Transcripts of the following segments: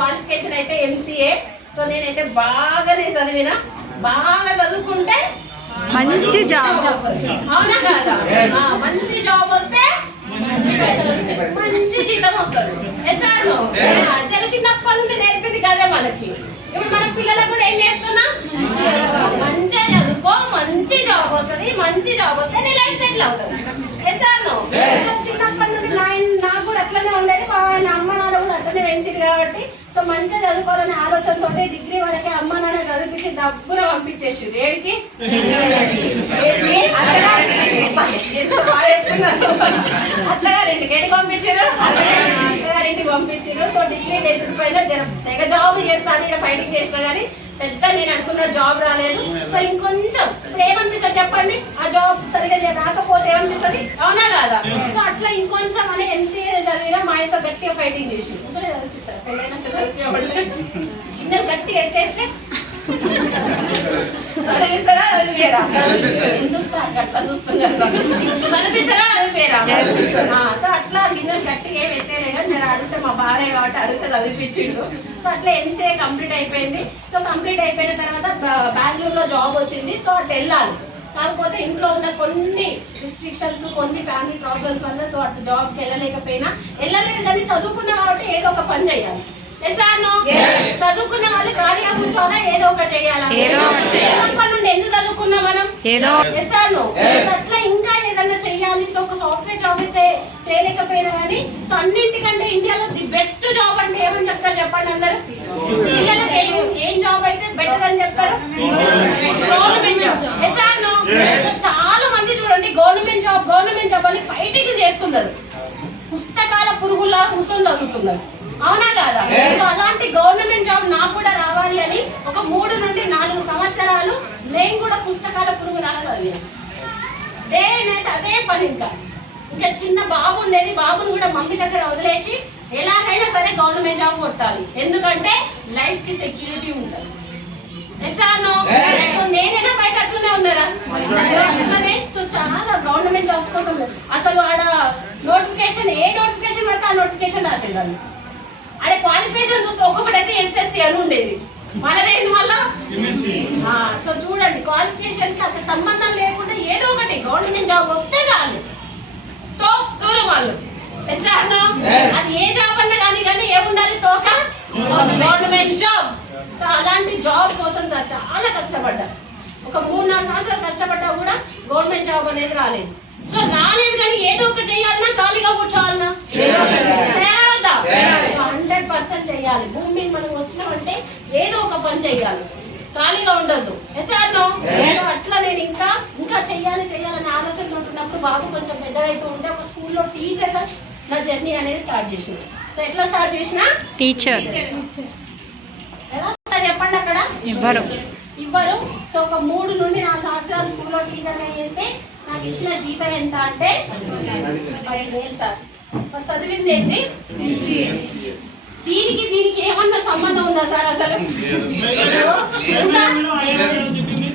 Qualification అయితే MCA. So నేనైతే బాగానే చదివిన, బాగా చదువుకుంటే మంచి జాబ్ వస్తుంది. అవునా కాదా? మంచి జాబ్ వస్తే మంచి జీతం వస్తుంది. చిన్నప్పటి నుండి నేర్పింది కదే మనకి. ఇప్పుడు మన పిల్లలకు కూడా ఏం నేర్పుతున్నా, మంచిగా చదువుకో, మంచి జాబ్ వస్తుంది, మంచి జాబ్ వస్తే నీ లైఫ్ సెటిల్ అవుతుంది. చిన్నప్పటి నుండి నాకు కూడా అట్లనే ఉండేది, నా అమ్మ నాన్న కూడా అట్లనే పెంచింది కాబట్టి సో మంచిగా చదువుకోవాలనే ఆలోచనతో డిగ్రీ వరకే అమ్మ నాన్న చదివించి డబ్బులు పంపించేసి ఏడికి అత్తగారింటికి ఏడికి పంపించారు, అత్తగారింటికి పంపించారు. సో డిగ్రీ బేసిక్ పైన తెగ జాబ్ చేస్తాను, ఇక్కడ ఫైటింగ్ చేసినా కానీ పెద్ద నేను అనుకున్న జాబ్ రాలేదు. సో ఇంకొంచెం ఇప్పుడు ఏమనిపిస్తుంది చెప్పండి, ఆ జాబ్ సరిగా రాకపోతే ఏమనిపిస్తుంది, అవునా కాదా? సో అట్లా ఇంకొంచెం అని MCA చదివినా మా ఆయనతో గట్టిగా ఫైటింగ్ చేసి ఇంకొనే చదివిస్తారు. పెళ్ళైనాక చదివిపోయి గిన్నెలు గట్టిగా ఎత్తేస్తే చదివిస్తారా చదివేరా? ఎందుకు సార్ అట్లా చూస్తున్నారు, చదివిస్తారా చదివేరా? సో అట్లా గిన్నెలు గట్టిగా ఏమి ఎత్తేలేగా నేను అడిగితే మా బాబాయ్ కాబట్టి అడిగితే చదివించిండు. సో అట్లా MCA కంప్లీట్ అయిపోయింది. సో కంప్లీట్ అయిపోయిన తర్వాత బెంగళూరులో జాబ్ వచ్చింది. సో అటు వెళ్ళాలి, కాకపోతే ఇంట్లో ఉన్న కొన్ని రిస్ట్రిక్షన్స్, కొన్ని ఫ్యామిలీ ప్రాబ్లమ్స్ వల్ల సో అటు జాబ్కి వెళ్ళలేదు కానీ చదువుకున్నా కాబట్టి ఏదో ఒక పని చేయాలి. చదువుకున్న వాళ్ళు ఖాళీగా కూర్చోవాలా, ఏదో ఒకటి చేయాలా? చిన్నప్పటి నుండి ఎందుకు చదువుకున్నాం మనం? అట్లా ఇంకా ఏదన్నా చెయ్యాలి. సో ఒక సాఫ్ట్వేర్ జాబ్ అయితే చేయలేకపోయినా కానీ సో అన్నింటికంటే ఇండియాలో ది బెస్ట్ జాబ్ అంటే ఏమని చెప్తారు చెప్పండి అందరూ? పిల్లలకి ఏం జాబ్ అయితే బెటర్ అని చెప్తారు? Government job. చాలా మంది చూడండి గవర్నమెంట్ జాబ్ అని ఫైటింగ్ చేస్తున్నారు, పుస్తకాల పురుగుల్లా కూర్చొని చదువుతున్నారు, అవునా కాదా? సో అలాంటి గవర్నమెంట్ జాబ్ నాకు కూడా రావాలి అని ఒక 3 నుండి 4 సంవత్సరాలు నేను కూడా పుస్తకాల పురుగు లాగా చదివాను. డే నైట్ అదే పని. ఇంకా చిన్న బాబు ఉండేది, బాబుని కూడా మమ్మీ దగ్గర వదిలేసి ఎలాగైనా సరే గవర్నమెంట్ జాబ్ కొట్టాలి, ఎందుకంటే లైఫ్ కి సెక్యూరిటీ ఉంటుంది. నేనైనా బయట అట్లనే ఉన్నారా? అట్లనే. సో చాలా గవర్నమెంట్ జాబ్ కోసం అసలు ఆడ నోటిఫికేషన్ ఏ నోటిఫికేషన్ పడితే ఆ నోటిఫికేషన్ రాసేదాన్ని. ఆడ క్వాలిఫికేషన్ చూస్తే ఒక్కొక్కటైతే SSC అని ఉండేది, మనదేంది మళ్ళా. సో చూడండి క్వాలిఫికేషన్ కి అక్కడ సంబంధం లేకుండా ఏదో ఒకటి గవర్నమెంట్ జాబ్ వస్తే చాలు తోరు వాళ్ళు. అది ఏ జాబ్ అన్నా కానీ ఏముండాలి, తోక గవర్నమెంట్ జాబ్. సో అలాంటి జాబ్ కోసం సార్ చాలా కష్టపడ్డా, ఒక 3-4 సంవత్సరాలు కష్టపడ్డా కూడా గవర్నమెంట్ జాబ్ అనేది రాలేదు. సో రాలేదు కానీ ఏదో ఒకటి చేయాలన్నా, ఖాళీగా కూర్చోవాలన్నా, చేయాలద్దా? 100% చేయాలి. భూమి మనం వచ్చినామంటే ఏదో ఒక పని చెయ్యాలి, ఖాళీగా ఉండొద్దు. అట్లా నేను ఇంకా చెయ్యాలనే ఆలోచన ఉంటున్నప్పుడు బాబు కొంచెం పెద్దగా అయితే ఉంటే ఒక స్కూల్లో టీచర్గా నా జర్నీ అనేది స్టార్ట్ చేసిన. సో ఎట్లా స్టార్ట్ చేసిన? టీచర్. ఎలా స్టార్ట్ చెప్పండి? అక్కడ ఇవ్వరు. సో ఒక 3 నుండి 4 సంవత్సరాలు స్కూల్లో టీచర్గా చేస్తే నాకు ఇచ్చిన జీతం ఎంత అంటే 5,000 సార్. చదివింది ఏంటి? దీనికి ఏమన్నా సంబంధం ఉందా సార్ అసలు?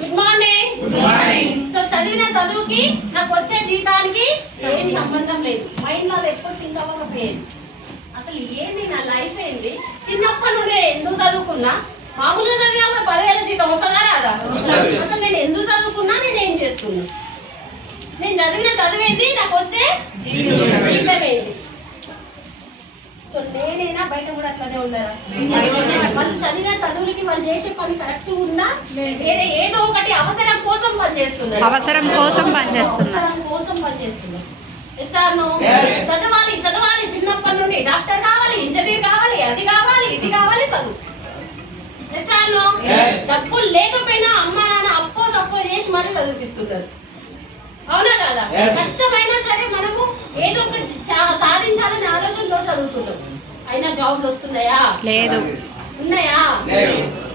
Good morning. సో చదివిన చదువుకి నాకు వచ్చే జీతానికి ఏం సంబంధం లేదు. మైండ్ లో అది ఎప్పుడు సింక్ అవ్వకపోయేది. అసలు ఏంది నా లైఫ్ ఏంది? చిన్నప్పటి నుండి ఎందుకు చదువుకున్నా? మామూలుగా చదివినా కూడా 10,000 జీతం వస్తుందా రాదా? అసలు నేను ఎందుకు చదువుకున్నా, నేను ఏం చేస్తున్నా? నేను చదివిన చదివేంది, నాకు వచ్చే జీతం ఏంటి? సో నేనైనా బయట కూడా అట్లనే ఉన్నారా? వాళ్ళు చదివిన చదువులకి వాళ్ళు చేసే పని కరెక్ట్ ఉందా, వేరే ఏదో ఒకటి అవసరం కోసం పనిచేస్తున్నారు. చదవాలి చిన్నప్పటి నుండి డాక్టర్ కావాలి, ఇంజనీర్ కావాలి, అది కావాలి, ఇది కావాలి, చదువు. డబ్బులు లేకపోయినా అమ్మ నాన్న అప్పో చేసి మరీ చదివిపిస్తున్నారు, అవునా కదా? కష్టమైనా సరే మనము ఏదో ఒకటి సాధించాలనే ఆలోచనతో చదువుతున్నాం. అయినా జాబ్లు వస్తున్నాయా? లేదు. ఉన్నాయా?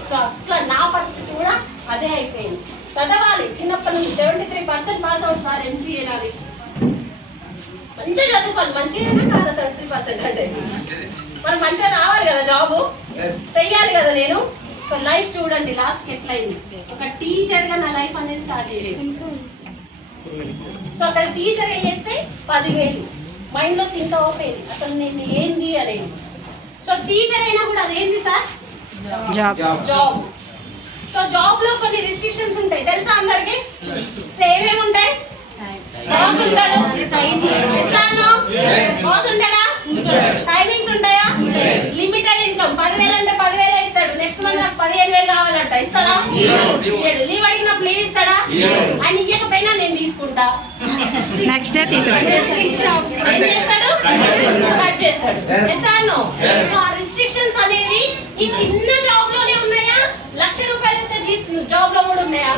సో అట్లా నా పరిస్థితి కూడా అదే అయిపోయింది. చదవాలి చిన్నప్పటి నుండి 73% పాస్ అవుట్ సార్. MCA నాది. మంచిగా చదువుకోవాలి, మంచిగా కాదా 73% అంటే? మరి మంచిగా రావాలి కదా, జాబు చెయ్యాలి కదా నేను. సో లైఫ్ చూడండి లాస్ట్ కి ఎట్లా అయింది. ఒక టీచర్ గా నా లైఫ్ అనేది స్టార్ట్ చేసేది. సో అక్కడ టీచర్ చేస్తే 10,000 మైండ్ లో సింక్ అవ్వలేదు. అసలు నేను ఏంది అనేది సో టీచర్ అయినా కూడా అదేంటి sir? Job. Job. So job లో కొన్ని రిస్ట్రిక్షన్స్ ఉంటాయి తెలుసా అందరికి? ఏమేమి ఉంటాయి? బాస్ ఉంటాడు, బాస్ ఉంటాడా? టైమింగ్స్ ఉంటాయా? లిమిటెడ్ ఇన్కమ్ 10,000 అంటే 10,000 ఇస్తాడు. నెక్స్ట్ మంత్ నాకు 15,000 కావాలంట, ఇస్తాడా? లీవ్ అడిగినప్పుడు లీవ్ ఇస్తాడా? ఆయన ఇయ్యకపోయినా నేను తీసుకుంటా. నెక్స్ట్ డే తీసేస్తాడు. ఏం చేస్తాడు? కట్ చేస్తాడు. ఇస్తాను. సో ఆ రిస్ట్రిక్షన్స్ అనేవి ఈ చిన్న జాబ్ లోనే ఉన్నాయా? ₹1,00,000 వచ్చే జాబ్ లో కూడా ఉన్నాయా?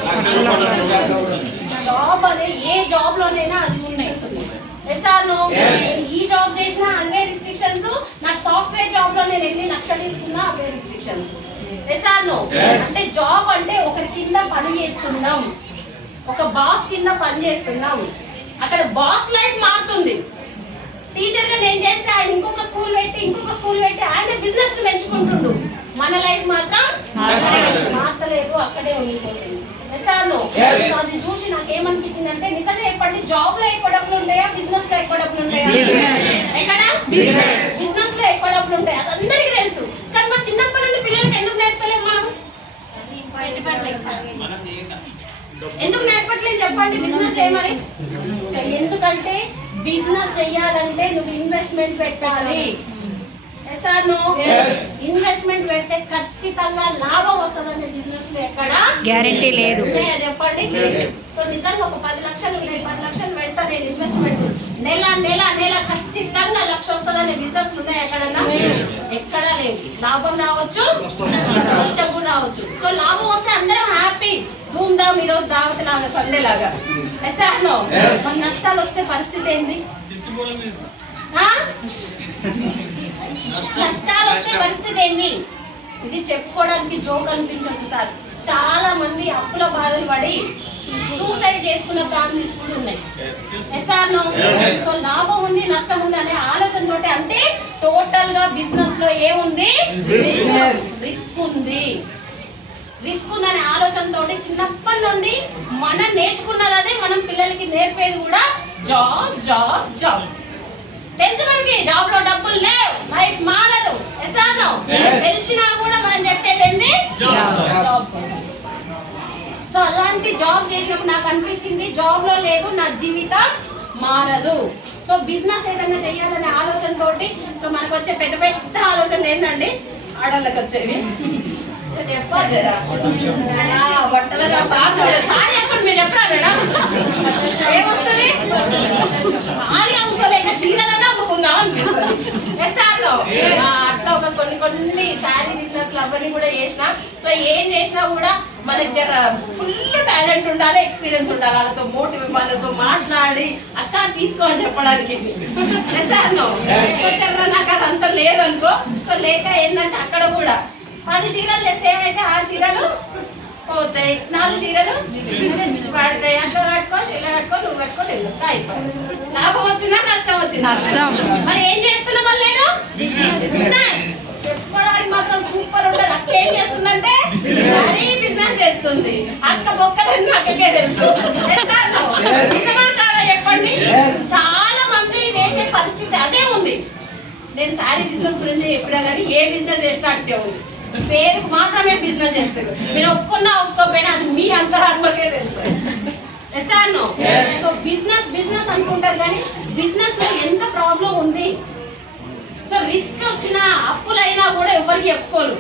జాబ్ అనే ఏ జాబ్ లోనైనా రిస్ట్రిక్షన్స్ ఉన్నాయి. ఈ జాబ్ చేసినా అవే రిస్ట్రిక్షన్స్. నాకు సాఫ్ట్వేర్ జాబ్ లో నేను వెళ్ళి 1,00,000 తీసుకున్నా అవే రిస్ట్రిక్షన్స్. అంటే జాబ్ అంటే ఒకరి కింద పని చేస్తున్నాం, ఒక బాస్ కింద పని చేస్తున్నాం. అక్కడ బాస్ లైఫ్ మారుతుంది. టీచర్ గా నేను చేస్తే ఆయన ఇంకొక స్కూల్ పెట్టి ఆయన బిజినెస్ ని పెంచుకుంటుండు. మన లైఫ్ మాత్రం మారలేదు, అక్కడే ఉండిపోతుంది. అది చూసి నాకు ఏమనిపించింది అంటే నిజంగా చెప్పండి, జాబ్ లో ఎక్కువ డబ్బులు ఉంటాయా, బిజినెస్ లో ఎక్కువ డబ్బులు ఉంటాయా? ఎక్కడ? బిజినెస్ లో ఎక్కువ డబ్బులు ఉంటాయి, అది అందరికీ తెలుసు. కానీ మా చిన్నప్పటి నుండి పిల్లలకి ఎందుకు నేర్పలేము మనం? ఎందుకు నేర్పట్లేదు చెప్పండి బిజినెస్ చేయమని? ఎందుకంటే బిజినెస్ చెయ్యాలంటే నువ్వు ఇన్వెస్ట్మెంట్ పెట్టాలి. ఇన్వెస్ట్మెంట్ పెడితే ఖచ్చితంగా లాభం వస్తుందంటే బిజినెస్ లో ఎక్కడ గ్యారెంటీ లేదు. చెప్పండి. సో నిజంగా ఒక 10 లక్షలు ఉన్నాయి, 10 లక్షలు పెడతా నేను ఇన్వెస్ట్మెంట్, నెల నెల నెల ఖచ్చితంగా 1,00,000 వస్తుందనే బిజినెస్ ఉన్నాయి ఎక్కడన్నా? ఎక్కడా లేదు. లాభం రావచ్చు, నష్టం కూడా రావచ్చు. సో లాభం వస్తే అందరం హ్యాపీ, ధూమ్ ధామ్ ఈరోజు దావత్ లాగా, సండే లాగా. మన నష్టాలు వస్తే పరిస్థితి ఏంది? నష్టాలు వస్తే పరిస్థితి ఏంటి? ఇది చెప్పుకోవడానికి జోక్ అనిపించవచ్చు సార్. చాలా మంది అప్పుల బాధలు పడి సూసైడ్ చేసుకున్న ఫ్యామిలీస్ కూడా ఉన్నాయి. సో లాభం ఉంది, నష్టం ఉంది అనే ఆలోచన తోటి, అంటే టోటల్ గా బిజినెస్ లో ఏముంది? రిస్క్ ఉంది. రిస్క్ ఉందనే ఆలోచన తోటి చిన్నప్పటి నుండి మనం నేర్చుకున్నదే మనం పిల్లలకి నేర్పేది కూడా జాబ్ జాబ్ జాబ్. తెలుసు మనకి జాబ్ లో డబ్బులు లేవు, లైఫ్ మారదు. తెలిసినా కూడా మనం చెప్పేది ఏంది? జాబ్ కోసం. సో అలాంటి జాబ్ చేసినప్పుడు నాకు అనిపించింది జాబ్ లో లేదు నా జీవితం మారదు. సో బిజినెస్ ఏదైనా చేయాలనే ఆలోచన తోటి, సో మనకు వచ్చే పెద్ద పెద్ద ఆలోచన ఏంటండి? ఆడవాళ్ళకి వచ్చేవి చెప్పాలి కదా, బట్టలుగా సారీ చెప్పండి, మీరు చెప్పరా మేడం? ఏమొస్తుంది? సారీ అవసరం చీరలన్నా అమ్ముకుందాం అనిపిస్తుంది. అట్లా ఒక కొన్ని శారీ బిజినెస్ అవన్నీ కూడా చేసిన. సో ఏం చేసినా కూడా మనకి జర ఫుల్ టాలెంట్ ఉండాలి, ఎక్స్పీరియన్స్ ఉండాలి. వాళ్ళతో మోటివేట్, వాళ్ళతో మాట్లాడి అక్క తీసుకో అని చెప్పడానికి. నాకు అది అంత లేదనుకో. సో లేక ఏంటంటే అక్కడ కూడా 10 చీరలు చేస్తే ఏమైతే 6 చీరలు పోతాయి, 4 చీరలు పడతాయి. అట్లా కట్టుకో, చీర కట్టుకో, నువ్వు కట్టుకో, అయిపోయి లాభం వచ్చిందా నష్టం వచ్చిందా? మరి ఏం చేస్తున్నా మళ్ళీ నేను చెప్పుకోవడానికి మాత్రం సూపర్ ఉంటుంది. అక్క ఏం చేస్తుందంటే మరీ బిజినెస్ చేస్తుంది. అక్క బొక్కలన్నీ అక్కకే తెలుసు. నిజమా కాదా చెప్పండి? చాలా మంది చేసే పరిస్థితి అదే ఉంది. నేను శారీ బిజినెస్ గురించి చెప్పినా కానీ ఏ బిజినెస్ చేసినా అట్టే ఉంది. పేరుకు మాత్రమే బిజినెస్ చేస్తారు. మీరు ఒప్పుకున్నా ఒప్పుకోకపోయినా అది మీ అంతరాత్మకే తెలుసు. సో బిజినెస్ బిజినెస్ అనుకుంటారు కానీ బిజినెస్ లో ఎంత ప్రాబ్లం ఉంది. సో రిస్క్ వచ్చినా అప్పులైనా కూడా ఎవరికి చెప్పుకోరు.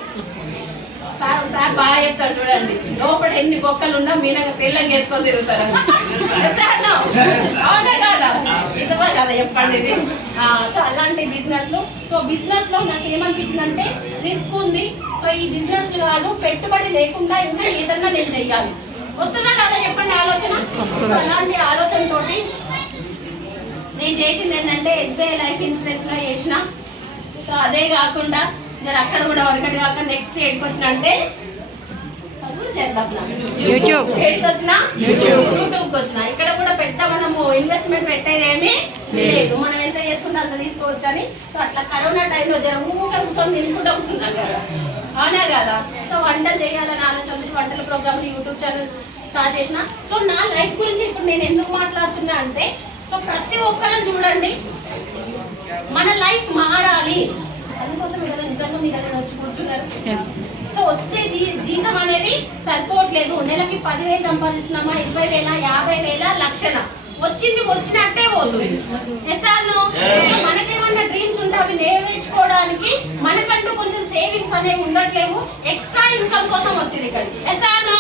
సార్ బాగా చెప్తాడు చూడండి, లోపల ఎన్ని బొక్కలు ఉన్నా మీనంగా తెల్లంగా వేసుకొని తిరుగుతారు. అవునా కాదా? నిజమా కదా చెప్పండి ఇది? సో అలాంటి బిజినెస్ లో, సో బిజినెస్ లో నాకు ఏమనిపించిందంటే రిస్క్ ఉంది. సో ఈ బిజినెస్ కాదు, పెట్టుబడి లేకుండా ఇంకా ఏదన్నా నేను చెయ్యాలి. వస్తుందా కదా చెప్పండి ఆలోచన? అలాంటి ఆలోచన తోటి నేను చేసింది ఏంటంటే SBI లైఫ్ ఇన్సూరెన్స్ లో చేసిన. సో అదే కాకుండా జర అక్కడ కూడా ఒకటి కాక నెక్స్ట్ ఏడికి వచ్చిన అంటే యూట్యూబ్ కి వచ్చిన. ఇక్కడ కూడా పెద్ద మనము ఇన్వెస్ట్మెంట్ పెట్టేదేమీ లేదు, మనం ఎంత చేసుకుంటే అంత తీసుకోవచ్చు అని. సో అట్లా కరోనా టైంలో జర ఊగా కూర్చొని తినుకుంటూ వస్తున్నాం కదా, అవునా కదా? సో వంటలు చేయాలని ఆలోచన, వంటల ప్రోగ్రామ్స్ యూట్యూబ్ ఛానల్ స్టార్ట్ చేసిన. సో నా లైఫ్ గురించి ఇప్పుడు నేను ఎందుకు మాట్లాడుతున్నా అంటే, సో ప్రతి ఒక్కరూ చూడండి మన లైఫ్ మారాలి. అందుకోసమే కదా నిజంగా మీ దగ్గర వచ్చి కూర్చున్నారు. ఎస్. సో వచ్చే జీతం అనేది సరిపోవట్లేదు. నెలకి 10,000 సంపాదిస్తున్నామా, 20,000, 50,000, లక్షణ వచ్చింది వచ్చినట్టే పోతుంది. ఎస్ఆర్నో మనకేమన్నా డ్రీమ్స్ ఉంటే అవి నెరవేర్చుకోవడానికి మనకంటూ కొంచెం సేవింగ్స్ అనేవి ఉండట్లేవు. ఎక్స్ట్రా ఇన్కమ్ కోసం వచ్చింది ఇక్కడికి. ఎస్ఆర్నో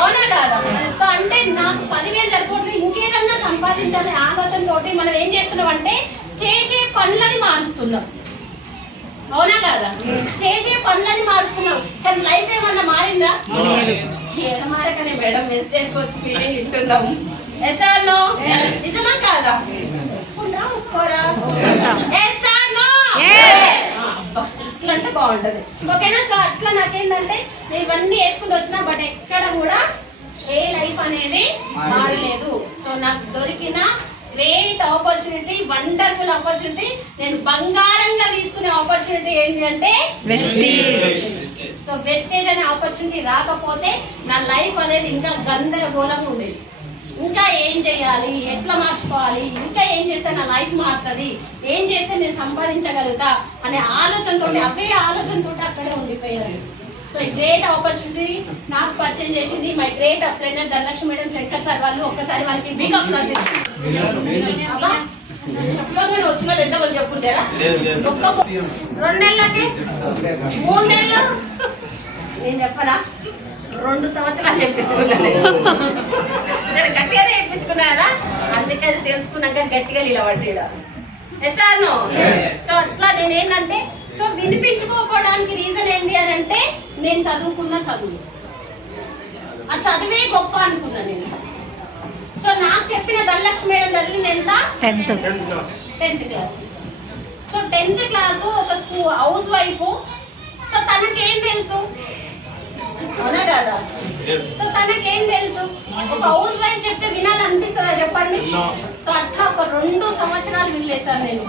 అవునా కాదా? సో అంటే నాకు 10,000 సరిపోతుంది, ఇంకేదన్నా సంపాదించాలనే ఆలోచనతోటి మనం ఏం చేస్తున్నాం అంటే చేసే పనులని మారుస్తున్నాం. అవునా కాదా? చేసే పనులని మారుస్తున్నాం, కానీ లైఫ్ ఏమన్నా మారిందా? ఏడ మారకనే మేడం వెస్టేజ్కి వచ్చి ఫీలింగ్ వింటున్నాము. ఎస్ఆర్నో నిజమా కాదా? ఒప్పుకోరా? ఎస్ఆర్నో ఇట్లా అంటే బాగుంటది. ఓకేనా? సో అట్లా నాకేంటంటే నేను ఇవన్నీ వేసుకుంటూ వచ్చినా, బట్ ఎక్కడ కూడా ఏ లైఫ్ అనేది మారలేదు. సో నాకు దొరికిన గ్రేట్ ఆపర్చునిటీ, వండర్ఫుల్ ఆపర్చునిటీ, నేను బంగారంగా తీసుకునే ఆపర్చునిటీ ఏంటి అంటే వెస్టేజ్. సో వెస్టేజ్ అనే ఆపర్చునిటీ రాకపోతే నా లైఫ్ అనేది ఇంకా గందరగోళంగా ఉండేది. ఇంకా ఏం చేయాలి, ఎట్లా మార్చుకోవాలి, ఇంకా ఏం చేస్తే నా లైఫ్ మారుతుంది, ఏం చేస్తే నేను సంపాదించగలుగుతా అనే ఆలోచనతో, అవే ఆలోచనతో అక్కడే ఉండిపోయారు. సో ఈ గ్రేట్ ఆపర్చునిటీ నాకు పరిచయం చేసింది my great upliner Dhanalakshmi madam, Shankar sir వాళ్ళు. ఒక్కసారి వాళ్ళకి బిగ్ అప్లాజ్. అబ్బా చెప్పగానే వచ్చిన వాళ్ళు ఎంతమంది చెప్పుకుంటారా? ఒక్క 2 నెలలకి 3 నెలలు నేను చెప్పరా? 2 సంవత్సరాలు చెప్పించుకున్నాను. గట్టిగానే చెప్పించుకున్నా కదా, అందుకని తెలుసుకున్నాక గట్టిగా నిలబడ్డా. ఎస్ఆర్నో సో అట్లా నేనేంటంటే, సో వినిపించుకోకపోవడానికి రీజన్ ఏంటి అని అంటే నేను చదువుకున్న చదువు, ఆ చదువే గొప్ప అనుకున్నా నేను. సో నాకు చెప్పిన ధనలక్ష్మి మేడం చదివింది ఎంత? 10th class. So 10th class ఒక హౌస్ వైఫ్. సో తనకేం తెలుసు? అవునా కదా? సో తనకేం తెలుసు? ఒక హౌస్ వైఫ్ చెప్తే వినాలనిపిస్తుందా చెప్పండి? సో అట్లా ఒక 2 సంవత్సరాలు వినలేసాను నేను.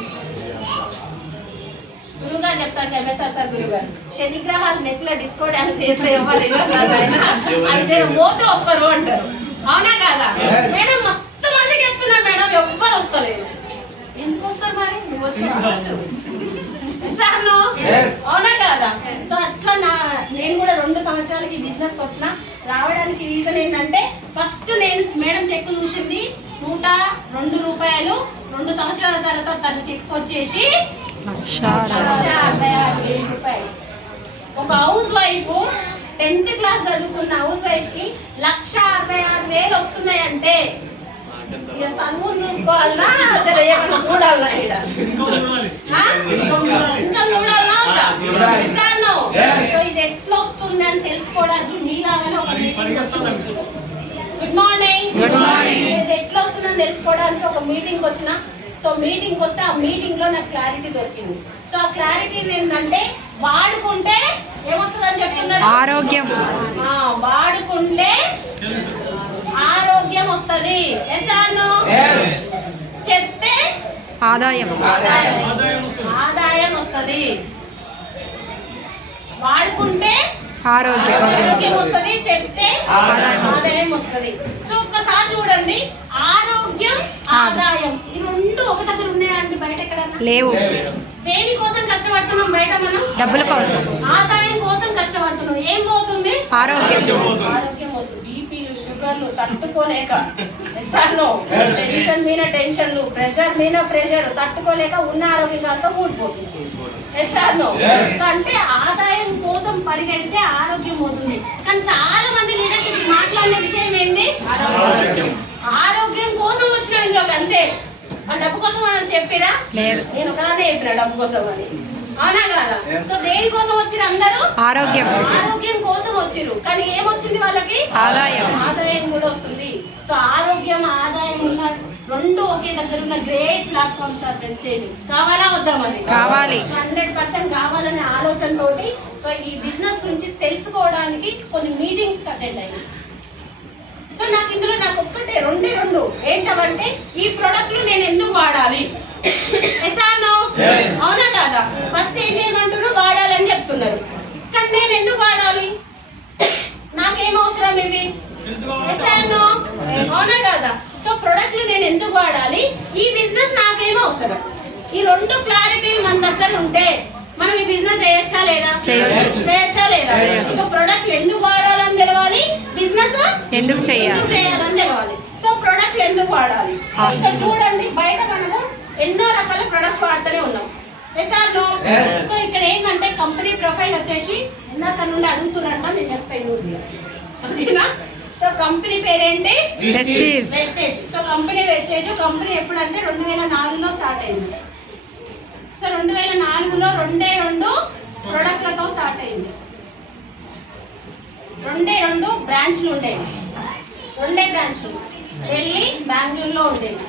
గురుగారు చెప్తాడు, ఎంఎస్ఆర్ సార్ గురుగారు, శనిగ్రహాలు నెక్లో డిస్కో డాన్స్ చేస్తే ఎవరు అయితే పోతే వస్తారు అంటారు. అవునా కాదా? మేడం మస్తు మంది చెప్తున్నా మేడం, ఎవ్వరు వస్తలేదు. ఎందుకు వస్తారు మరి? నువ్వు వచ్చిన అవునా కాదా? సో అట్లా నేను కూడా 2 సంవత్సరాలకి బిజినెస్ వచ్చిన. రావడానికి రీజన్ ఏంటంటే, ఫస్ట్ నేను మేడం చెక్ చూసింది 102 రూపాయలు. 2 సంవత్సరాల తర్వాత తన చెక్ వచ్చేసి 1,66,000 రూపాయలు. ఒక హౌస్ వైఫ్ 10th క్లాస్ చదువుకున్న హౌస్ వైఫ్ కి 1,66,000 వస్తున్నాయంటే ఇక చదువును చూసుకోవాలన్నా చూడాలన్నా ఇంకా చూడాలన్నా. సో ఇది ఎట్లా వస్తుంది అని తెలుసుకోవడానికి మీలాగానే ఒక మీటింగ్ వచ్చిన. Good morning. ఇది ఎట్లా వస్తుందని తెలుసుకోవడానికి ఒక మీటింగ్ వచ్చిన. సో మీటింగ్ వస్తే ఆ మీటింగ్ లో నాకు క్లారిటీ దొరికింది. సో ఆ క్లారిటీ ఏంటంటే, వాడుకుంటే ఏమొస్తుందని చెప్తున్నారు? ఆరోగ్యం. వాడుకుంటే ఆరోగ్యం వస్తుంది. చెప్తే ఆదాయం వస్తుంది. వాడుకుంటే ఆరోగ్యం వస్తుంది, చెప్తే ఆదాయం వస్తుంది. సో ఒక్కసారి చూడండి, ఆరోగ్యం, ఆదాయం ఈ 2 ఒక దగ్గర ఉన్నాయండి బయట ఎక్కడ లేవు. దేనికోసం కష్టపడుతున్నాం బయట మనం? డబ్బుల కోసం. ఆదాయం కోసం కష్టపడుతున్నాం. ఏం పోతుంది? ఆరోగ్యం. ఆరోగ్యం పోతుంది. బీపీలు, షుగర్లు తట్టుకోలేక, టెన్షన్ మీద టెన్షన్లు, ప్రెషర్ మీద ప్రెషర్ తట్టుకోలేక ఉన్న ఆరోగ్యం కాస్త ఊడిపోతుంది. అంటే ఆదాయం కోసం పరిగెడితే ఆరోగ్యం పోతుంది. కానీ చాలా మంది లీడర్షిప్ మాట్లాడిన విషయం ఏంది? ఆరోగ్యం కోసం వచ్చిన ఇందులోకి, అంతే. ఆ డబ్బు కోసం మనం చెప్పిరా? నేను ఒకదానే చెప్పిన డబ్బు కోసం అని. అవునా కాదా? సో దేనికోసం వచ్చిరు అందరూ? ఆరోగ్యం. ఆరోగ్యం కోసం వచ్చిరు. కానీ ఏమొచ్చింది వాళ్ళకి? ఆదాయం కూడా వస్తుంది. సో ఆరోగ్యం, ఆదాయం ఉన్న 2 ఒకే దగ్గర ఉన్న గ్రేట్ ప్లాట్ఫామ్స్ ఆర్ వెస్టేజ్. కావాలా వద్దా మరి? కావాలి. 100% కావాలనే ఆలోచనతోటి సో ఈ బిజినెస్ గురించి తెలుసుకోవడానికి కొన్ని మీటింగ్స్ అటెండ్ అయ్యాయి. సో నాకు ఇందులో ఒక్కటే 2 ఏంటంటే, ఈ ప్రొడక్ట్లు నేను ఎందుకు వాడాలి? అవునా కాదా? ఫస్ట్ ఏం చేయమంటారు? వాడాలని చెప్తున్నారు. కానీ నేను ఎందుకు వాడాలి? నాకేం అవసరం ఇవి? అవునా కాదా? సో ప్రొడక్ట్లు నేను ఎందుకు వాడాలి? ఈ బిజినెస్ నాకేం అవసరం? ఈ 2 క్లారిటీ మన దగ్గర ఉంటే మనం ఈ బిజినెస్ చేయొచ్చా లేదా? చేయొచ్చు. చేయొచ్చా లేదా? చేయొచ్చు. సో ప్రొడక్ట్ ఎందుకు వాడాలని తెలవాలి, బిజినెస్ ఎందుకు చేయాలి? ఎందుకు చేయాలని తెలవాలి. సో ప్రొడక్ట్ ఎందుకు వాడాలి? ఇక్కడ చూడండి, బయట మనము ఎన్నో రకాల ప్రొడక్ట్స్ వాడుతూనే ఉన్నాం. ఎస్ఆర్లో సో ఇక్కడ ఏంటంటే కంపెనీ ప్రొఫైల్ వచ్చేసి ఇందాక నుండి అడుగుతున్నట్టు నేను చెప్తాను, ఓకేనా? సో కంపెనీ పేరేంటి? Vestige. Vestige. So company Vestige. Company ఎప్పుడంటే 2004లో స్టార్ట్ అయింది. సో 2004లో 2 ప్రొడక్ట్లతో స్టార్ట్ అయింది. 2 బ్రాంచ్లు ఉండేవి. 2 బ్రాంచ్లు ఢిల్లీ, బెంగళూరులో ఉండేవి.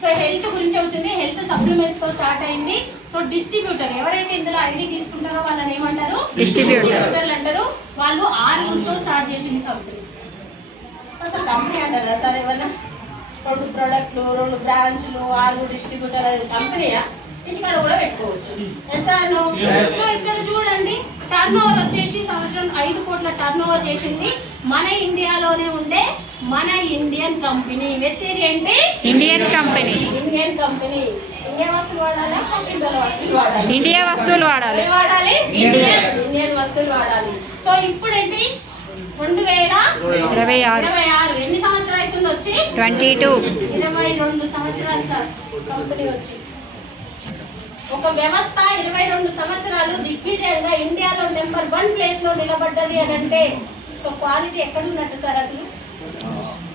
సో హెల్త్ గురించి వచ్చింది. హెల్త్ సప్లిమెంట్స్ తో స్టార్ట్ అయింది. సో డిస్ట్రిబ్యూటర్ ఎవరైతే ఇందులో ఐడి తీసుకుంటారో వాళ్ళని ఏమంటారు? డిస్ట్రిబ్యూటర్లు అంటారు. వాళ్ళు 6తో స్టార్ట్ చేసింది కంపెనీ. అసలు కంపెనీ అంటారా సార్ ఏమన్నా? 2 ప్రొడక్ట్లు, 2 బ్రాంచ్లు, 6 డిస్ట్రిబ్యూటర్ కంపెనీయా? ఇంటికాడ కూడా పెట్టుకోవచ్చు. ఎస్ఆర్నో. సో ఇక్కడ చూడండి, టర్న్ ఓవర్ వచ్చేసి సంవత్సరం 5 కోట్ల టర్న్ ఓవర్ చేసింది. మన ఇండియాలోనే ఉండే మన ఇండియన్ కంపెనీ. వెస్టేజ్ ఏంటి? Indian company. Indian company. India వస్తువులు వాడాలా, ఇండియన్ వస్తువులు వాడాలి? ఇండియా వస్తువులు వాడాలి. ఇండియన్ వస్తువులు వాడాలి. సో ఇప్పుడు ఏంటి? 2026. ఎన్ని సంవత్సరాలు అవుతుంది వచ్చి? 22. 22 సంవత్సరాలు సార్ కంపెనీ వచ్చి. ఒక వ్యవస్థ 22 సంవత్సరాలు దిగ్విజయంగా ఇండియాలో నెంబర్ 1 ప్లేస్ లో నిలబడ్డది అని అంటే సో క్వాలిటీ ఎక్కడున్నట్టు సార్? అసలు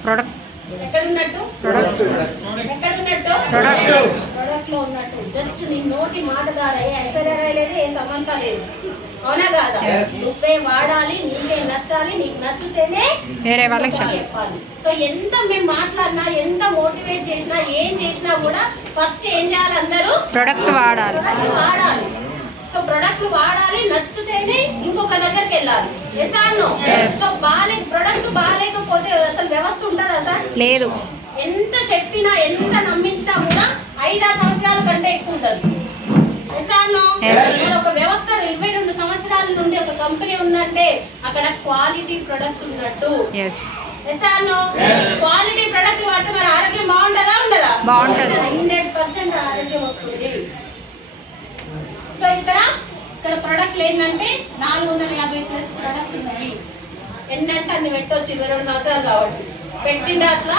ప్రొడక్ట్. ఎక్కడున్నట్టు? ప్రొడక్ట్స్. ఎక్కడున్నట్టు? ప్రొడక్ట్ లో ఉన్నట్టు. జస్ట్ నీ నోటి మాట ద్వారా ఏ ఐశ్వర్యరాయ్ లేదు, ఏ సమంత లేదు, అవునా కాదా? నువ్వే వాడాలి, నీకే నచ్చాలి, నీకు నచ్చితేనే వేరే వాళ్ళకి చెప్పాలి. సో ఎంత మేము మాట్లాడినా, ఎంత మోటివేట్ చేసినా, ఏం చేసినా కూడా ఫస్ట్ ఏం చేయాలి? అందరూ ప్రొడక్ట్ వాడాలి. ప్రొడక్ట్ వాడాలి. సో ప్రొడక్ట్లు వాడాలి, నచ్చితేనే ఇంకొక దగ్గరికి వెళ్ళాలి. Yes or no? So product బాగాలేకపోతే అసలు వ్యవస్థ ఉంటుందా సార్? లేదు. ఎంత చెప్పినా, ఎంత నమ్మించినా కూడా 5-6 సంవత్సరాల కంటే ఎక్కువ ఉంటుంది. Yes or no? ఒక వ్యవస్థ 22 సంవత్సరాల నుండి ఒక కంపెనీ ఉందంటే అక్కడ క్వాలిటీ ప్రొడక్ట్స్ ఉన్నట్టు. Yes. Yes or no? Quality product వాడితే మన ఆరోగ్యం బాగుంటుందా, ఉండదా? బాగుంటుంది. 100% ఆరోగ్యం వస్తుంది. సో ఇక్కడ ప్రొడక్ట్లు ఏంటంటే 450+ ప్రొడక్ట్స్ ఉన్నాయి. ఎన్నంటే అన్ని పెట్టవచ్చు, 22 సంవత్సరాలు కాబట్టి. పెట్టిండే అట్లా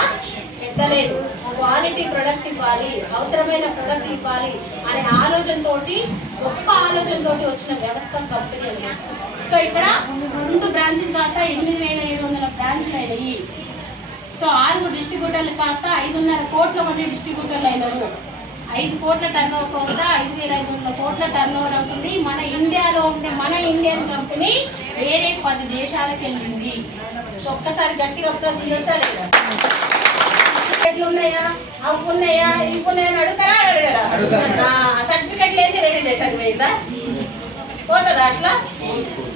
పెట్టలేదు. క్వాలిటీ ప్రొడక్ట్ ఇవ్వాలి, అవసరమైన ప్రొడక్ట్ ఇవ్వాలి అనే ఆలోచనతోటి, గొప్ప ఆలోచనతోటి వచ్చిన వ్యవస్థ కంపెనీ అన్నమాట. సో ఇక్కడ 2 బ్రాంచ్లు కాస్త 8700 బ్రాంచ్లు అయినాయి. సో 6 డిస్ట్రిబ్యూటర్లు కాస్త 5.5 కోట్ల మంది డిస్ట్రిబ్యూటర్లు అయినారు. 5 కోట్ల టర్న్ ఓవర్ వస్తే 5500 కోట్ల టర్న్ ఓవర్ అవుతుంది. మన ఇండియాలో ఉండే మన ఇండియన్ కంపెనీ వేరే 10 దేశాలకు వెళ్ళింది. సో ఒక్కసారి గట్టిగా అప్రోచ్ చేయొచ్చా లేదా? సర్టిఫికెట్లు ఉన్నాయా, అవి ఉన్నాయా, ఇవి ఉన్నాయని అడుగుతారా, అడగరా? సర్టిఫికెట్లు అయితే వేరే దేశానికి పోయిందా? పోతుందా అట్లా?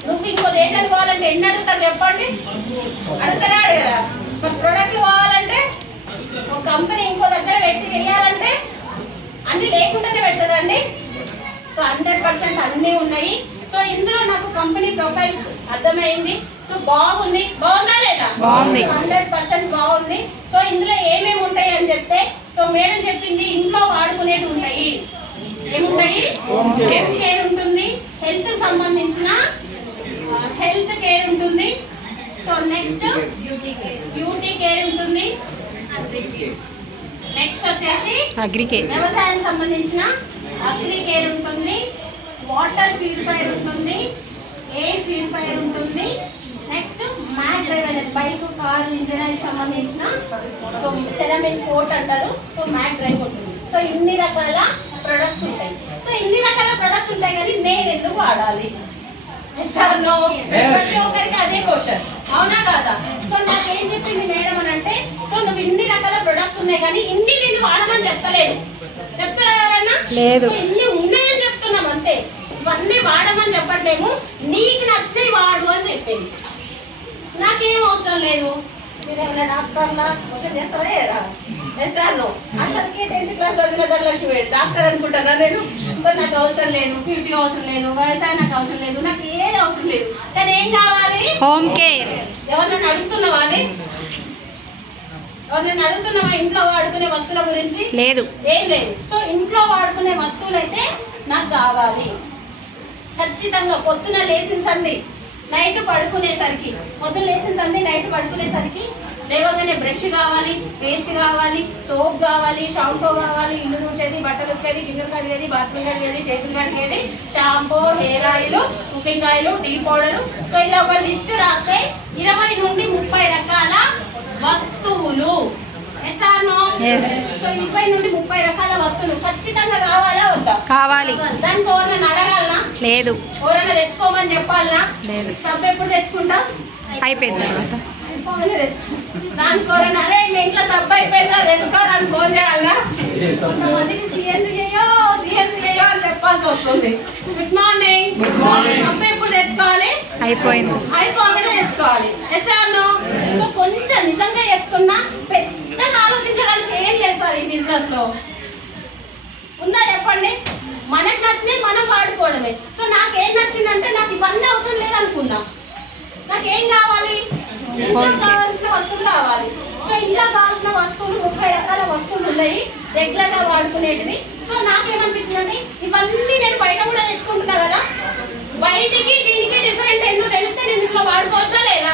నువ్వు ఇంకో దేశానికి పోవాలంటే ఎన్ని అడుగుతారు చెప్పండి? అడుగుతారా, అడగరా? మరి ప్రొడక్ట్లు కావాలంటే ఒక కంపెనీ ఇంకో దగ్గర పెట్టి చేయాలంటే అన్ని లేకుండానే పెడతదండి. సో 100% అన్నీ ఉన్నాయి. సో ఇందులో నాకు కంపెనీ ప్రొఫైల్ అర్థమైంది. సో బాగుంది, బాగుందా లేదా? బాగుంది. 100% బాగుంది. సో ఇందులో ఏమేమి ఉంటాయి అని చెప్తే, సో మేడం చెప్పింది ఇంట్లో వాడుకునేవి ఉంటాయి. ఏముంటాయి? హోమ్ కేర్ ఉంటుంది, హెల్త్ సంబంధించిన హెల్త్ కేర్ ఉంటుంది. సో నెక్స్ట్ బ్యూటీ కేర్ ఉంటుంది. నెక్స్ట్ వచ్చేసి అగ్రికేర్, వ్యవసాయం సంబంధించిన అగ్రి కేర్ ఉంటుంది, వాటర్ ప్యూరిఫైర్ ఉంటుంది, ఎయిర్ ప్యూరిఫైర్ ఉంటుంది. నెక్స్ట్ మ్యాట్ డ్రైవ్ అనేది బైక్, కారు, ఇంజనీరింగ్ సంబంధించిన సో సెరామిక్ కోట్ అంటారు. సో మ్యాట్ డ్రైవ్ ఉంటుంది. సో ఇన్ని రకాల ప్రొడక్ట్స్ ఉంటాయి. సో ఇన్ని రకాల ప్రొడక్ట్స్ ఉంటాయి కానీ నేను ఎందుకు వాడాలి? ప్రతి ఒక్కరికి అదే క్వశ్చన్, అవునా కాదా? సో నాకేం చెప్పింది మేడం అని అంటే, సో నువ్వు ఇన్ని రకాల ప్రొడక్ట్స్ ఉన్నాయి కానీ ఇన్ని నేను వాడమని చెప్తలేదు. చెప్తారా ఎవరన్నా? లేదు. ఇన్ని ఉన్నాయని చెప్తున్నాం అంతే, ఇవన్నీ వాడమని చెప్పట్లేము. నీకు నచ్చినవి వాడు అని చెప్పింది. నాకేం అవసరం లేదు. మీరు ఏమైనా డాక్టర్లా క్వశ్చన్ చేస్తారా? ఏరా చేస్తాను. అసలుకి 10th క్లాస్ చదివిన ధనలక్ష్మి డాక్టర్ అనుకుంటానా నేను? సో నాకు అవసరం లేదు, బ్యూటీ అవసరం లేదు, వ్యవసాయం నాకు అవసరం లేదు, నాకు ఏది అవసరం లేదు. కానీ ఏం కావాలి? Home care. ఎవరినైనా అడుగుతున్నావా? అది ఎవరినైనా అడుగుతున్నావా? ఇంట్లో వాడుకునే వస్తువుల గురించి లేదు, ఏం లేదు. సో ఇంట్లో వాడుకునే వస్తువులు అయితే నాకు కావాలి. ఖచ్చితంగా పొద్దున లేసిన సంది నైట్ పడుకునేసరికి, పొద్దున లేసిన సంది నైట్ పడుకునేసరికి లేవగానే బ్రష్ కావాలి, పేస్ట్ కావాలి, సోప్ కావాలి, షాంపూ కావాలి, ఇల్లు తుడిచేది, బట్టలు ఉతికేది, గిన్నెలు కడిగేది, బాత్రూమ్ కడిగేది, చేతులు కడిగేది, shampoo, hair oil, cooking oil, tea powder. So ఇలా ఒక లిస్ట్ రాస్తే 20 నుండి 30 రకాల వస్తువులు. సో 20 నుండి 30 రకాల వస్తువులు ఖచ్చితంగా కావాలా వద్దా? కావాలి. దానికి ఎవరైనా అడగాలనా? లేదు. ఎవరైనా తెచ్చుకోమని చెప్పాలనా? లేదు. సబ్బు ఎప్పుడు తెచ్చుకుంటాం? అయిపోయింది తర్వాత. దానికి ఎవరైనా అరే మీ ఇంట్లో సబ్బు అయిపోయిందా తెచ్చుకోవాలని ఫోన్ చేయాలనా? కొంతమందికి సిఎన్సీ చేయో అని చెప్పాల్సి వస్తుంది. Good morning. సబ్బు ఎప్పుడు తెచ్చుకోవాలి? అయిపోయింది. అయిపోగానే తెచ్చుకోవాలి. సో కొంచెం నిజంగా చెప్తున్నా, పెద్దగా ఆలోచించడానికి ఏం లేదు సార్ ఈ బిజినెస్ లో. ఉందా చెప్పండి? మనకు నచ్చినవి మనం వాడుకోవడమే. సో నాకేం నచ్చిందంటే నాకు ఇవన్నీ అవసరం లేదనుకున్నా. నాకేం కావాలి? ఇంట్లో కావాల్సిన వస్తువులు కావాలి. సో ఇంట్లో కావాల్సిన వస్తువులు 30 రకాల వస్తువులు ఉన్నాయి రెగ్యులర్ గా వాడుకునేటివి. సో నాకేమనిపించిందంటే ఇవన్నీ నేను బయట కూడా తెచ్చుకుంటున్నా కదా, బయటికి దీనికి డిఫరెంట్ ఏందో తెలిస్తే నేను ఇంట్లో వాడుకోవచ్చా లేదా?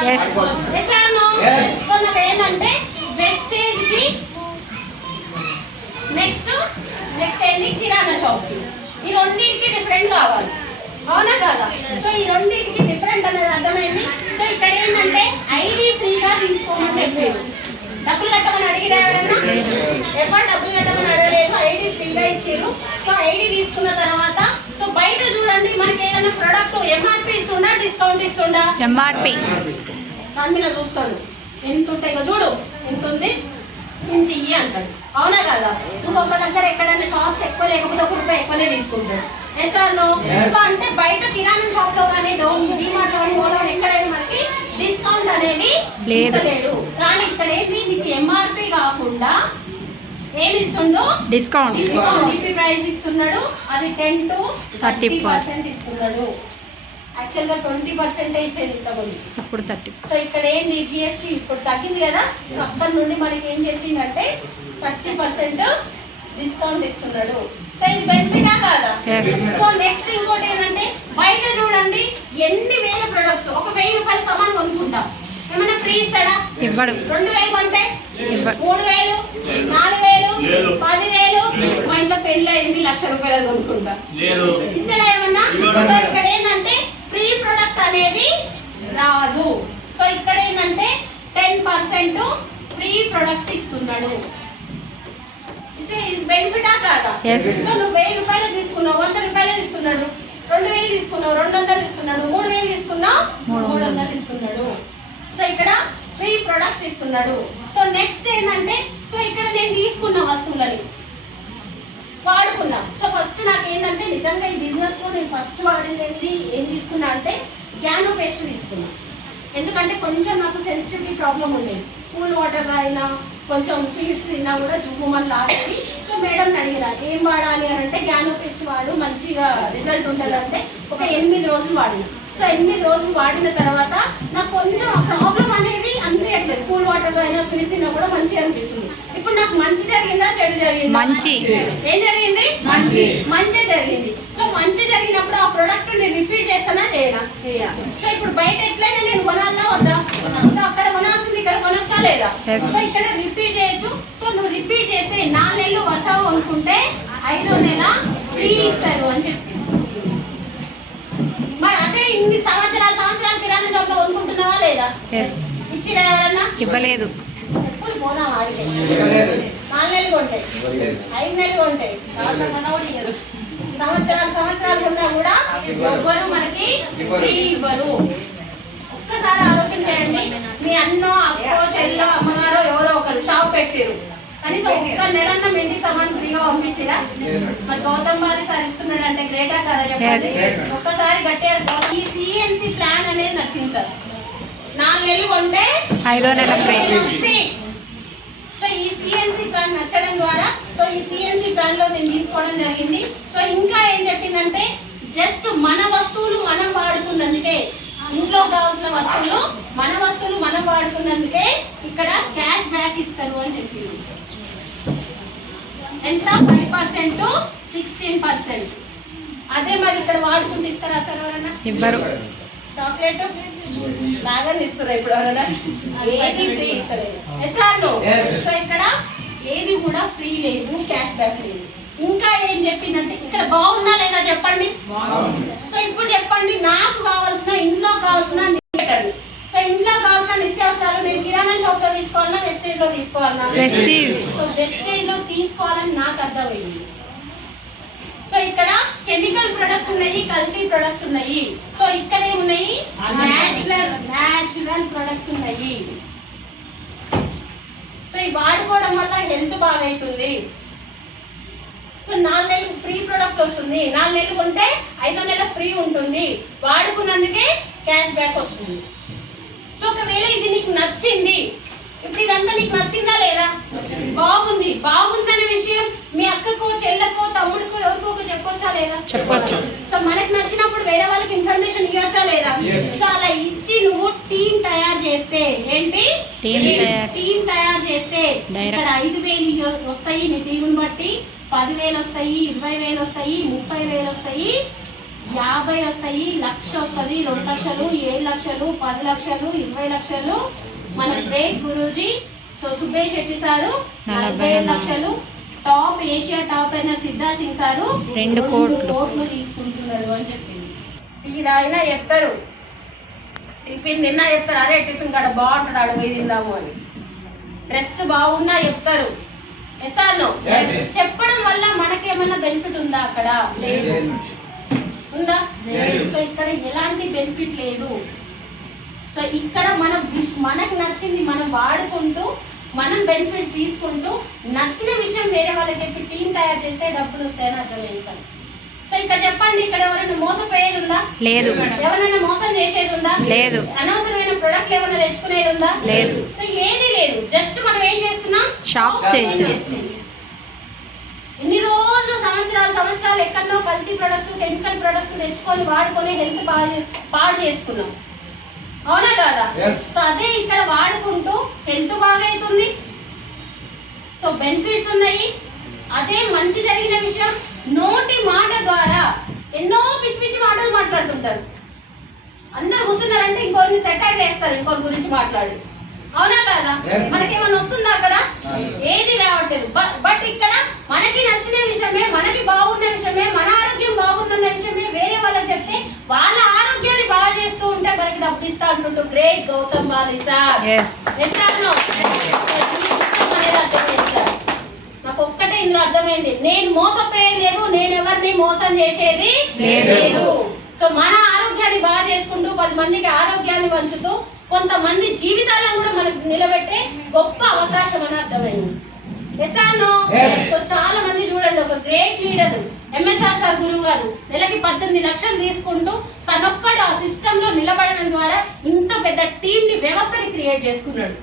సో నాకు ఏంటంటే వెస్టేజ్ కి నెక్స్ట్ ఏంటి కిరాణా షాప్ కి, ఈ రెండింటికి డిఫరెంట్ కావాలి. అవునా కదా? సో ఈ రెండింటికి డిఫరెంట్ అనేది అర్థమైంది. సో ఇక్కడ ఏంటంటే ఐడి ఫ్రీగా తీసుకోమని చెప్పారు. డబ్బులు కట్టమని అడిగిరా ఎవరన్నా? ఎవరు డబ్బులు కట్టమని అడగలేదు, ఐడి ఫ్రీగా ఇచ్చారు. సో ఐడి తీసుకున్న తర్వాత సో బయట చూడండి మనకి ఏదైనా ప్రొడక్ట్ ఎంఆర్పి ఇస్తుండా డిస్కౌంట్ ఇస్తుండా? ఎంఆర్పి. దాని మీద చూస్తాడు ఎంత ఉంటాయి, చూడు ఎంత ఉంది, ఇంత ఇయ్యి అంటాడు. అవునా కదా? ఇంకొక దగ్గర ఎక్కడైనా షాప్స్ ఎక్కువ లేకపోతే ₹1 ఎక్కువనే తీసుకుంటాడు. సో అంటే బయట కిరాణా షాప్ లో కానీ డిమార్ట్ లో మోలో ఎక్కడైనా మనకి డిస్కౌంట్ అనేది లేడు. కానీ ఇక్కడ ఏంటి, నీకు ఎంఆర్పి కాకుండా ఏమి ఇస్తుండో డిస్కౌంట్ డిపి ప్రైస్ ఇస్తున్నాడు. అది 10 to 30% ఇస్తున్నాడు. యాక్చువల్ గా 20% ఇచ్చేది ఇంతకుముందు, ఇప్పుడు 30. సో ఇక్కడ ఏంది జిఎస్టీ ఇప్పుడు తగ్గింది కదా, అక్కడ నుండి మనకి ఏం చేసిందంటే 30% డిస్కౌంట్ ఇస్తున్నాడు. సో ఇది బెనిఫిటా కాదా? సో నెక్స్ట్ ఇంకోటి ఏంటంటే బయట చూడండి ఎన్ని వేల ప్రొడక్ట్స్, ఒక ₹1000 సామాన్ కొనుక్కుంటాం, ఏమైనా ఫ్రీ ఇస్తాడా? ఇవ్వడు. 2000 కొంటే 3000, 4000, 10,000. మా ఇంట్లో పెళ్ళి అయింది ₹1,00,000 కొనుక్కుంటా, ఇస్తాడా ఏమన్నా? సో ఇక్కడ ఏంటంటే ఫ్రీ ప్రొడక్ట్ అనేది రాదు. సో ఇక్కడ ఏంటంటే 10% ఫ్రీ ప్రొడక్ట్ ఇస్తున్నాడు. బెనిఫిటా కాదా? సో నువ్వు ₹1000 తీసుకున్నావు, ₹100 ఇస్తున్నాడు. 2000 తీసుకున్నావు, 200 ఇస్తున్నాడు. 3000 తీసుకున్నావు, 300 ఇస్తున్నాడు. సో ఇక్కడ ఫ్రీ ప్రొడక్ట్ ఇస్తున్నాడు. సో నెక్స్ట్ ఏంటంటే సో ఇక్కడ నేను తీసుకున్న వస్తువులని వాడుకున్నా. సో ఫస్ట్ నాకు ఏంటంటే నిజంగా ఈ బిజినెస్ లో నేను ఫస్ట్ వాడింది ఏం తీసుకున్నా అంటే గ్యానో పేస్ట్ తీసుకున్నా. ఎందుకంటే కొంచెం నాకు సెన్సిటివిటీ ప్రాబ్లం ఉండేది. కూల్ వాటర్ తాగినా, కొంచెం స్వీట్స్ తిన్నా కూడా జుమ్ముమని లాగేది. సో మేడం అడిగిరా ఏం వాడాలి అని అంటే గ్యానో పేస్ట్ వాడు మంచిగా రిజల్ట్ ఉంటుంది అంటే ఒక 8 రోజులు వాడిన. సో 8 రోజులు వాడిన తర్వాత నాకు కొంచెం ఆ ప్రాబ్లం అనేది అనిపించట్లేదు. కూల్ వాటర్ అయినా స్వీట్స్ తిన్నా కూడా మంచిగా అనిపిస్తుంది. ఇప్పుడు నాకు మంచి జరిగిందా చెడు జరిగిందా? మంచి. ఏం జరిగింది? మంచి జరిగింది. సో మంచి జరిగినప్పుడు ఆ ప్రొడక్ట్ నేను రిపీట్ చేస్తానా చేయనా? సో ఇప్పుడు బయట ఎట్లయినా నేను కొనాలా వద్దా? సో అక్కడ కొనాల్సింది ఇక్కడ కొనొచ్చా లేదా? సో ఇక్కడ రిపీట్ చేయొచ్చు. సో నువ్వు రిపీట్ చేస్తే 4 నెలలు వరుసగా కొనుక్కుంటే 5వ నెల ఫ్రీ ఇస్తారు అని చెప్పి. మరి అదే ఇన్ని సంవత్సరాలు కిరాణా షాప్ లో కొనుక్కుంటున్నావా లేదా? ఇచ్చిరా ఎవరన్నా? ఇవ్వలేదు. చెప్పులు పోదాం ఆడికే. 4 నెలలు కొంటాయి, 5 నెలలు కొంటాయి, సంవత్సరాలు కొన్నా కూడా ఎవ్వరు మనకి ఫ్రీ ఇవ్వరు. ఒక్కసారి ఆలోచన చేయండి. మీ అన్నో అక్కో చెల్లో అమ్మగారో ఎవరో ఒకరు షాప్ పెట్టారు, కనీసం ఒక్క నెలన్న మీ ఇంటికి సామాన్ ఫ్రీగా పంపించిరా? మరి గౌతమ్ బాలి సార్ ఇస్తున్నాడు అంటే గ్రేటా కదా చెప్పండి. ఒక్కసారి గట్టిగా ఈ సిఎన్సి ప్లాన్ అనేది నచ్చింది సార్. 4 నెలలు కొంటే 5వ నెల ఫ్రీ. సో ఈ సిఎన్సి ప్లాన్ నచ్చడం ద్వారా సో ఈ సిఎన్సి ప్లాన్ లో నేను తీసుకోవడం జరిగింది. సో ఇంకా ఏం చెప్పిందంటే జస్ట్ మన వస్తువులు మనం వాడుకున్నందుకే, ఇంట్లో కావాల్సిన వస్తువులు మనం వాడుకున్నందుకే ఇక్కడ క్యాష్ బ్యాక్ ఇస్తారు అని చెప్పింది. ఎంత? 5% to 16%. అదే మరి ఇక్కడ వాడుకుంటూ ఇస్తారా సార్ ఎవరన్నా? ఇవ్వరు. చాక్లెట్ బాగా ఇస్తారు ఇప్పుడు ఎవరైనా, ఏది ఫ్రీ ఇస్తలేదు. సో ఇక్కడ ఏది కూడా ఫ్రీ లేదు, క్యాష్ బ్యాక్ లేదు. ఇంకా ఏం చెప్పిందంటే ఇక్కడ బాగుందా లేదా చెప్పండి. సో ఇప్పుడు చెప్పండి, నాకు కావాల్సిన ఇంట్లో కావాల్సిన సో ఇంట్లో కావాల్సిన నిత్యావసరాలు నేను కిరాణా షాప్ లో తీసుకోవాలన్నా వెస్టేజ్ లో తీసుకోవాలన్నా? సో వెస్టేజ్ లో తీసుకోవాలని నాకు అర్థమైంది. సో ఇక్కడ కెమికల్ ప్రొడక్ట్స్ ఉన్నాయి, కల్తీ ప్రొడక్ట్స్ ఉన్నాయి. సో ఇక్కడ ఏమున్నాయి? న్యాచురల్ ప్రొడక్ట్స్ ఉన్నాయి. సో ఇవి వాడుకోవడం వల్ల హెల్త్ బాగైతుంది. సో 4 నెలలు ఫ్రీ ప్రొడక్ట్ వస్తుంది, 4 నెలలు కొంటే 5వ నెల ఫ్రీ ఉంటుంది, వాడుకున్నందుకే క్యాష్ బ్యాక్ వస్తుంది. సో ఒకవేళ ఇది నీకు నచ్చింది, ఇప్పుడు ఇదంతా నీకు నచ్చిందా లేదా? బాగుంది. బాగుందనే విషయం మీ అక్కకో చెల్లెకో తమ్ముడికో ఎవరికో చెప్పొచ్చా లేదా? చెప్పొచ్చు. సో మనకు నచ్చినప్పుడు వేరే వాళ్ళకి ఇన్ఫర్మేషన్ ఇవ్వచ్చా లేదా? సో అలా ఇచ్చి నువ్వు టీం తయారు చేస్తే, ఏంటి టీం తయారు చేస్తే ఇక్కడ 5,000 వస్తాయి నీ టీంని బట్టి, 10,000 వస్తాయి, 20,000 వస్తాయి, 30,000 వస్తాయి, 50 వస్తాయి, 1,00,000 వస్తుంది, 2 లక్షలు, 7 లక్షలు, 10 లక్షలు, 20 లక్షలు. మన great Guruji so Subbesh Shetty sir 47 లక్షలు, టాప్ ఏషియా టాప్ అయిన సిద్ధా సింగ్ సారు 2 కోట్లు తీసుకుంటున్నాడు అని చెప్పింది. టీ తాగినా చెప్తారు, టిఫిన్ తిన్నా చెప్తారు, అరే టిఫిన్ కాడ బాగుంటుంది ఆడ పోయి తిందాము అని. డ్రెస్ బాగున్నా చెప్తారు. చెప్పడం వల్ల మనకేమైనా బెనిఫిట్ ఉందా? అక్కడ లేదు. ఉందా? సో ఇక్కడ ఎలాంటి బెనిఫిట్ లేదు. సో ఇక్కడ మనకు నచ్చింది మనం వాడుకుంటూ, మనం బెనిఫిట్స్ తీసుకుంటూ, నచ్చిన విషయం వేరే వాళ్ళకి చెప్పి టీం తయారు చేస్తే డబ్బులు వస్తాయని అర్థమైంది సార్. సో ఇక్కడ చెప్పండి, ఇక్కడ ఎవరైనా మోసపోయేది ఉందా? లేదు. ఎవరైనా మోసం చేసేది ఉందా? లేదు. అనవసరమైన ప్రొడక్ట్లు ఏమైనా తెచ్చుకునేది ఉందా? లేదు. సో ఏది లేదు, జస్ట్ మనం ఏం చేస్తున్నాం? షాప్ చేసి ఇన్ని రోజులు సంవత్సరాలు ఎక్కడో కల్తీ ప్రొడక్ట్స్, కెమికల్ ప్రొడక్ట్స్ తెచ్చుకొని వాడుకొని హెల్త్ పాడు చేసుకున్నాం, అవునా కాదా? సో అదే ఇక్కడ వాడుకుంటూ హెల్త్ బాగైతుంది, సో బెనిఫిట్స్ ఉన్నాయి. అదే మంచి జరిగిన విషయం, నోటి మాట ద్వారా ఎన్నో పిచ్చి పిచ్చి మాటలు మాట్లాడుతుంటారు. అందరు కూర్చున్నారంటే ఇంకోరిని సెటైర్లు వేస్తారు, ఇంకోరి గురించి మాట్లాడి, అవునా కాదా? మనకేమన్నా వస్తుందా అక్కడ? ఏది రావట్లేదు. బట్ ఇక్కడ మనకి నచ్చిన విషయమే, మనకి బాగున్న విషయమే, మన ఆరోగ్యం బాగుందన్న విషయమే వేరే వాళ్ళకి చెప్తే వాళ్ళ ఆరోగ్యాన్ని బాగా చేస్తూ ఉంటే మనకి డబ్బు ఇస్తా అంటుంటూ గ్రేట్ గౌతమ్ బాలి సార్. నాకు ఒక్కటే ఇందులో అర్థమైంది, నేను మోసపోయేది లేదు, నేను ఎవరిని మోసం చేసేది లేదు. సో మన ఆరోగ్యాన్ని బాగా చేసుకుంటూ 10 మందికి ఆరోగ్యాన్ని పంచుతూ కొంతమంది జీవితాలను కూడా మనకు నిలబెట్టే గొప్ప అవకాశం అని అర్థమైంది. సో చాలా మంది చూడండి, ఒక గ్రేట్ లీడర్ ఎంఎస్ఆర్ సార్ గురువు గారు నెలకి 18 లక్షలు తీసుకుంటూ తనొక్కడు ఆ సిస్టమ్ లో నిలబడడం ద్వారా ఇంత పెద్ద టీమ్ ని, వ్యవస్థని క్రియేట్ చేసుకున్నాడు.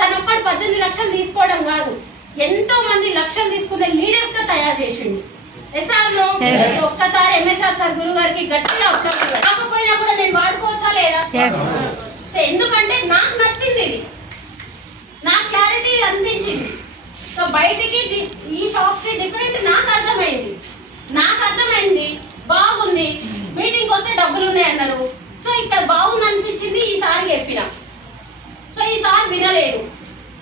తనొక్కడు 18 లక్షలు తీసుకోవడం కాదు, ఎంతో మంది లక్షలు తీసుకునే లీడర్స్ గా తయారు చేసిండు. ఒక్కసారి ఎంఎస్ఆర్ సార్ గురువు గారికి గట్టిగా కాకపోయినా కూడా నేను వాడుకోవచ్చా లేదా? సో ఎందుకంటే నాకు నచ్చింది, ఇది నా క్లారిటీ అనిపించింది. సో బయటికి ఈ షాప్ కి డిఫరెంట్ నాకు అర్థమైంది, బాగుంది. మీటింగ్ వస్తే డబ్బులు ఉన్నాయి అన్నారు, సో ఇక్కడ బాగుంది అనిపించింది, ఈసారి చెప్పిన. సో ఈసారి వినలేదు,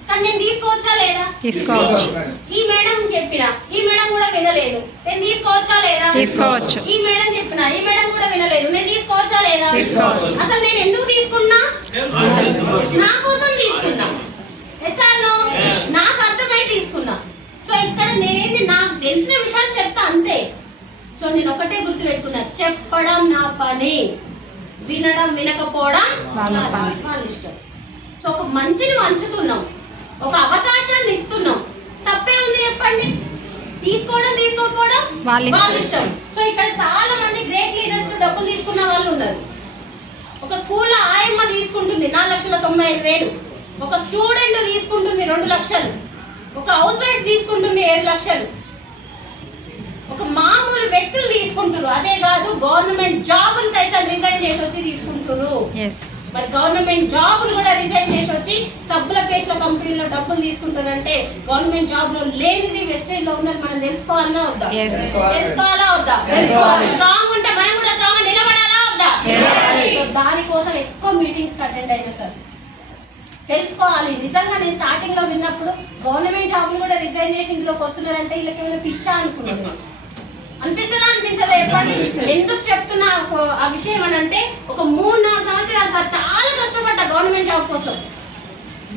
కానీ నేను తీసుకోవచ్చా లేదా? తీసుకోవచ్చు. ఈ మేడం చెప్పిన, ఈ మేడం కూడా వినలేదు, నేను తీసుకోవచ్చా లేదా? తీసుకోవచ్చు. ఈ మేడం చెప్పిన, ఈ మేడం కూడా వినలేదు, నేను తీసుకోవచ్చా లేదా? తీసుకోవచ్చు. అసలు నేను ఎందుకు తీసుకున్నా? నా కోసం తీసుకున్నా. నాకు అర్థమై తీసుకున్నా. సో ఇక్కడ నేనేది నాకు తెలిసిన విషయాలు చెప్తా అంతే. సో నేను ఒకటే గుర్తు పెట్టుకున్నా, చెప్పడం నా పని, వినడం వినకపోవడం వాళ్ళ ఇష్టం. సో ఒక మంచిని వంచుతున్నాం, ఒక అవకాశాన్ని ఇస్తున్నాం, తప్పే ఉంది చెప్పండి? తీసుకోవడం తీసుకోకపోవడం వాళ్ళ ఇష్టం. సో ఇక్కడ చాలా మంది గ్రేట్ లీడర్స్ డబ్బులు తీసుకున్న వాళ్ళు ఉన్నారు. ఒక స్కూల్లో ఆయమ్మ తీసుకుంటుంది 4,95,000, ఒక స్టూడెంట్ తీసుకుంటుంది 2 లక్షలు, ఒక హౌస్ వైఫ్ తీసుకుంటుంది 7 లక్షలు, ఒక మామూలు వ్యక్తులు తీసుకుంటారు. అదే కాదు, గవర్నమెంట్ జాబులు సైతం రిజైన్ చేసి వచ్చి తీసుకుంటారు. మరి గవర్నమెంట్ జాబులు కూడా రిజైన్ చేసి వచ్చి సబ్బుల పేస్ట్ల కంపెనీలో డబ్బులు తీసుకుంటారంటే గవర్నమెంట్ జాబ్ లో లేనిది వెస్టర్న్ లో ఉన్నది మనం తెలుసుకోవాలన్నా వద్దా? తెలుసుకోవాలా వద్దా? స్ట్రాంగ్ ఉంటే మనం కూడా స్ట్రాంగ్ గా నిలబడాలా వద్దా? సో దానికోసం ఎక్కువ మీటింగ్స్ అటెండ్ అయినా సార్. తెలుసుకోవాలి. నిజంగా నేను స్టార్టింగ్ లో విన్నప్పుడు గవర్నమెంట్ జాబులు కూడా రిజైన్ చేసి ఇందులోకి వస్తున్నారంటే వీళ్ళకి ఏమైనా పిచ్చా అనుకున్నాను. అనిపిస్తుందా అనిపించదా చెప్పండి? ఎందుకు చెప్తున్నా ఆ విషయం అని అంటే ఒక 3-4 సంవత్సరాలు సార్ చాలా కష్టపడ్డా గవర్నమెంట్ జాబ్ కోసం.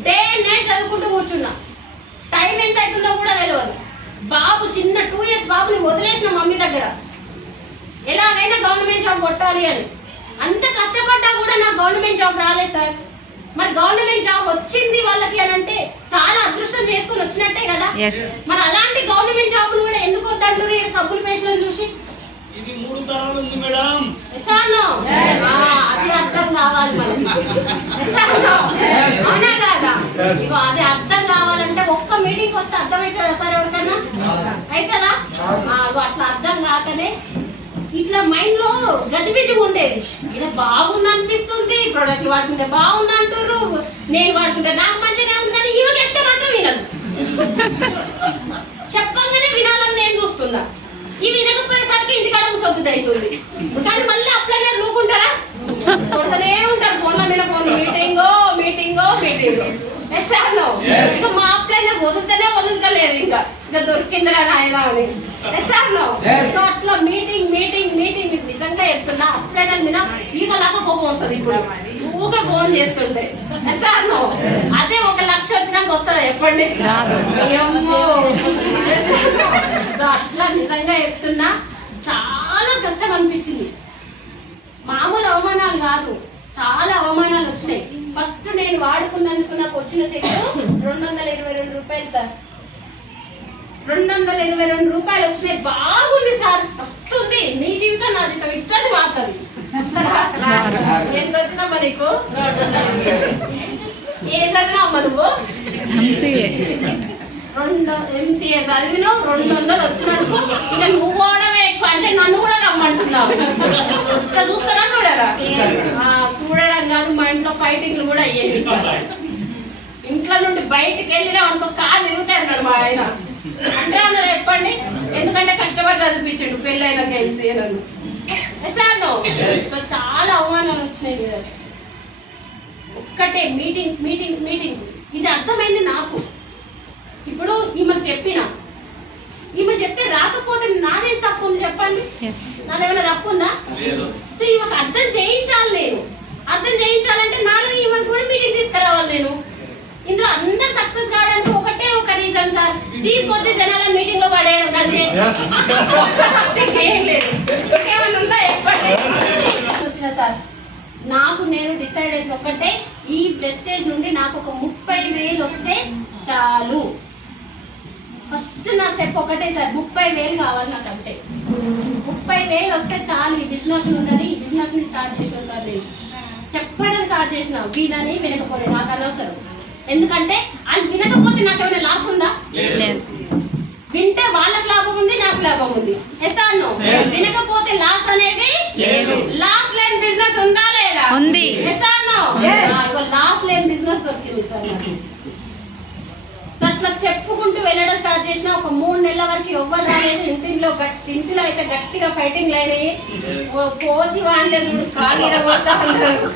డే అండ్ నైట్ చదువుకుంటూ కూర్చున్నా. టైం ఎంత అవుతుందో కూడా తెలియదు. బాబు చిన్న 2 years బాబుని వదిలేసిన మమ్మీ దగ్గర ఎలాగైనా గవర్నమెంట్ జాబ్ కొట్టాలి అని. అంత కష్టపడ్డా కూడా నాకు గవర్నమెంట్ జాబ్ రాలేదు సార్. మరి గవర్నమెంట్ జాబ్ వచ్చింది వాళ్ళకి అని అంటే చాలా అదృష్టం చేసుకుని వచ్చినట్టే కదా. మరి అలాంటి గవర్నమెంట్ జాబ్ కూడా ఎందుకు వద్దంటారు ఈ సబ్బుల పేషలో చూసి? ఇది 3 తరాలు ఉంది మేడం. అది అర్థం కావాలి మనకి. అవునా కాదా? ఇగో అది అర్థం కావాలంటే ఒక్క మీటింగ్ వస్తే అర్థమవుతుందా సార్ ఎవరికన్నా? అవుతుందా? అట్లా అర్థం కాకనే ఇట్లా మైండ్ లో గజిబిజిగా ఉండేది. ఇలా బాగుంది అనిపిస్తుంది, ప్రోడక్ట్ వాడుకుంటే బాగుంది అంటారు, నేను వాడుకుంటే నాకు మంచిగా ఉంది, కానీ ఈమె చెప్తే మాత్రం వినదు. చెప్పంగానే వినాలని నేను చూస్తున్నా. ఇవి వినకపోయేసరికి ఇంటికాడ సొద్దు అవుతుంది. కానీ మళ్ళీ అప్లైనర్ నూకుంటారా? కొడుతూనే ఉంటారు ఫోన్ల మీద ఫోన్. మీటింగో మీటింగో మీటింగో. ఇంకా మా అప్లైనర్ వదులుతలేదు. ఇంకా దొరికిందిరా నాయన అని. సో అట్లా మీటింగ్ మీటింగ్ మీటింగ్ నిజంగా చెప్తున్నా అప్లైనర్ మీద ఈగలాగా కోపం వస్తుంది. ఇప్పుడు ఊగా ఫోన్ చేస్తుంటే అదే 1 లక్ష వచ్చినాక వస్తుందా చెప్పండి? సో అట్లా నిజంగా చెప్తున్నా చాలా కష్టం అనిపించింది. మామూలు అవమానాలు కాదు, చాలా అవమానాలు వచ్చినాయి. ఫస్ట్ నేను వాడుకున్నందుకు నాకు వచ్చిన చెక్ 222 రూపాయలు సార్. 222 రూపాయలు వచ్చినాయి. బాగుంది సార్, వస్తుంది. నీ జీవితం నా జీవితం ఇద్దరు మారుతుంది. ఎంత వచ్చిందమ్మా నీకు? ఏ చదివినావమ్మా నువ్వు? MCA చదివినావు. 200 వచ్చినందుకు ఇక నువ్వు పోవడమే ఎక్కువ అంటే నన్ను కూడా రమ్మంటున్నావు. ఇంకా చూస్తారా చూడరా? చూడడం కాదు, మా ఇంట్లో ఫైటింగ్లు కూడా అయ్యేవి. ఇంట్లో నుండి బయటికి వెళ్ళినా అనుకో కాలు ఇరుగుతాయి అన్నాడు మా ఆయన. అంటే అన్నారు చెప్పండి, ఎందుకంటే కష్టపడి చదివించండు పెళ్ళైనాక MCA నన్ను. సో చాలా అవమానాలు వచ్చినాయి లీడర్స్. ఒక్కటే మీటింగ్స్ మీటింగ్స్ మీటింగ్. ఇది అర్థమైంది నాకు. ఇప్పుడు ఈమెకు చెప్పిన, ఈమె చెప్తే రాకపోతే నాదేం తప్పు ఉంది చెప్పండి? నాదేమైనా తప్పు ఉందా? సో ఈమెకు అర్థం చేయించాలి. నేను అర్థం చేయించాలంటే నాలో ఈమెను కూడా మీటింగ్ తీసుకురావాలి. నేను ఇందులో అందరు సక్సెస్ కావడానికి ఒకటే ఒక రీజన్ సార్, తీసుకొచ్చి జనాలను మీటింగ్ లో పడేయడం కంటే ఏం లేదు. ఏమన్నా ఉందా చెప్పండి? వచ్చిన సార్ నాకు నేను డిసైడ్ అయింది ఒకటే, ఈ ప్రెస్టేజ్ నుండి నాకు ఒక 30,000 వస్తే చాలు. ఫస్ట్ నా స్టెప్ ఒకటే సార్, 30,000 కావాలి నాకు. అంతే 30,000 వస్తే చాలు. ఈ బిజినెస్ ఉండాలి. ఈ బిజినెస్ ని స్టార్ట్ చేసిన సార్ నేను చెప్పడం స్టార్ట్ చేసిన. వినని వినకపోతే నాకు అనవసరం. ఎందుకంటే అది వినకపోతే నాకు ఏమైనా లాస్ ఉందా? వింటే వాళ్ళకి లాభం ఉంది, నాకు లాభం ఉంది. ఎస్ఆర్నో? వినకపోతే లాస్ అనేది లాస్ లేని బిజినెస్ ఉందా లేదా? ఉంది. ఎస్ఆర్నో? లాస్ లేని బిజినెస్ దొరికింది సార్ నాకు. సో అట్లా చెప్పుకుంటూ వెళ్ళడం స్టార్ట్ చేసిన. ఒక 3 నెలల వరకు ఎవ్వరు రాలేదు. ఇంటిలో అయితే గట్టిగా ఫైటింగ్ అయినాయి. పోతి వాంటే చూడు కాలు పోతా అన్నారు.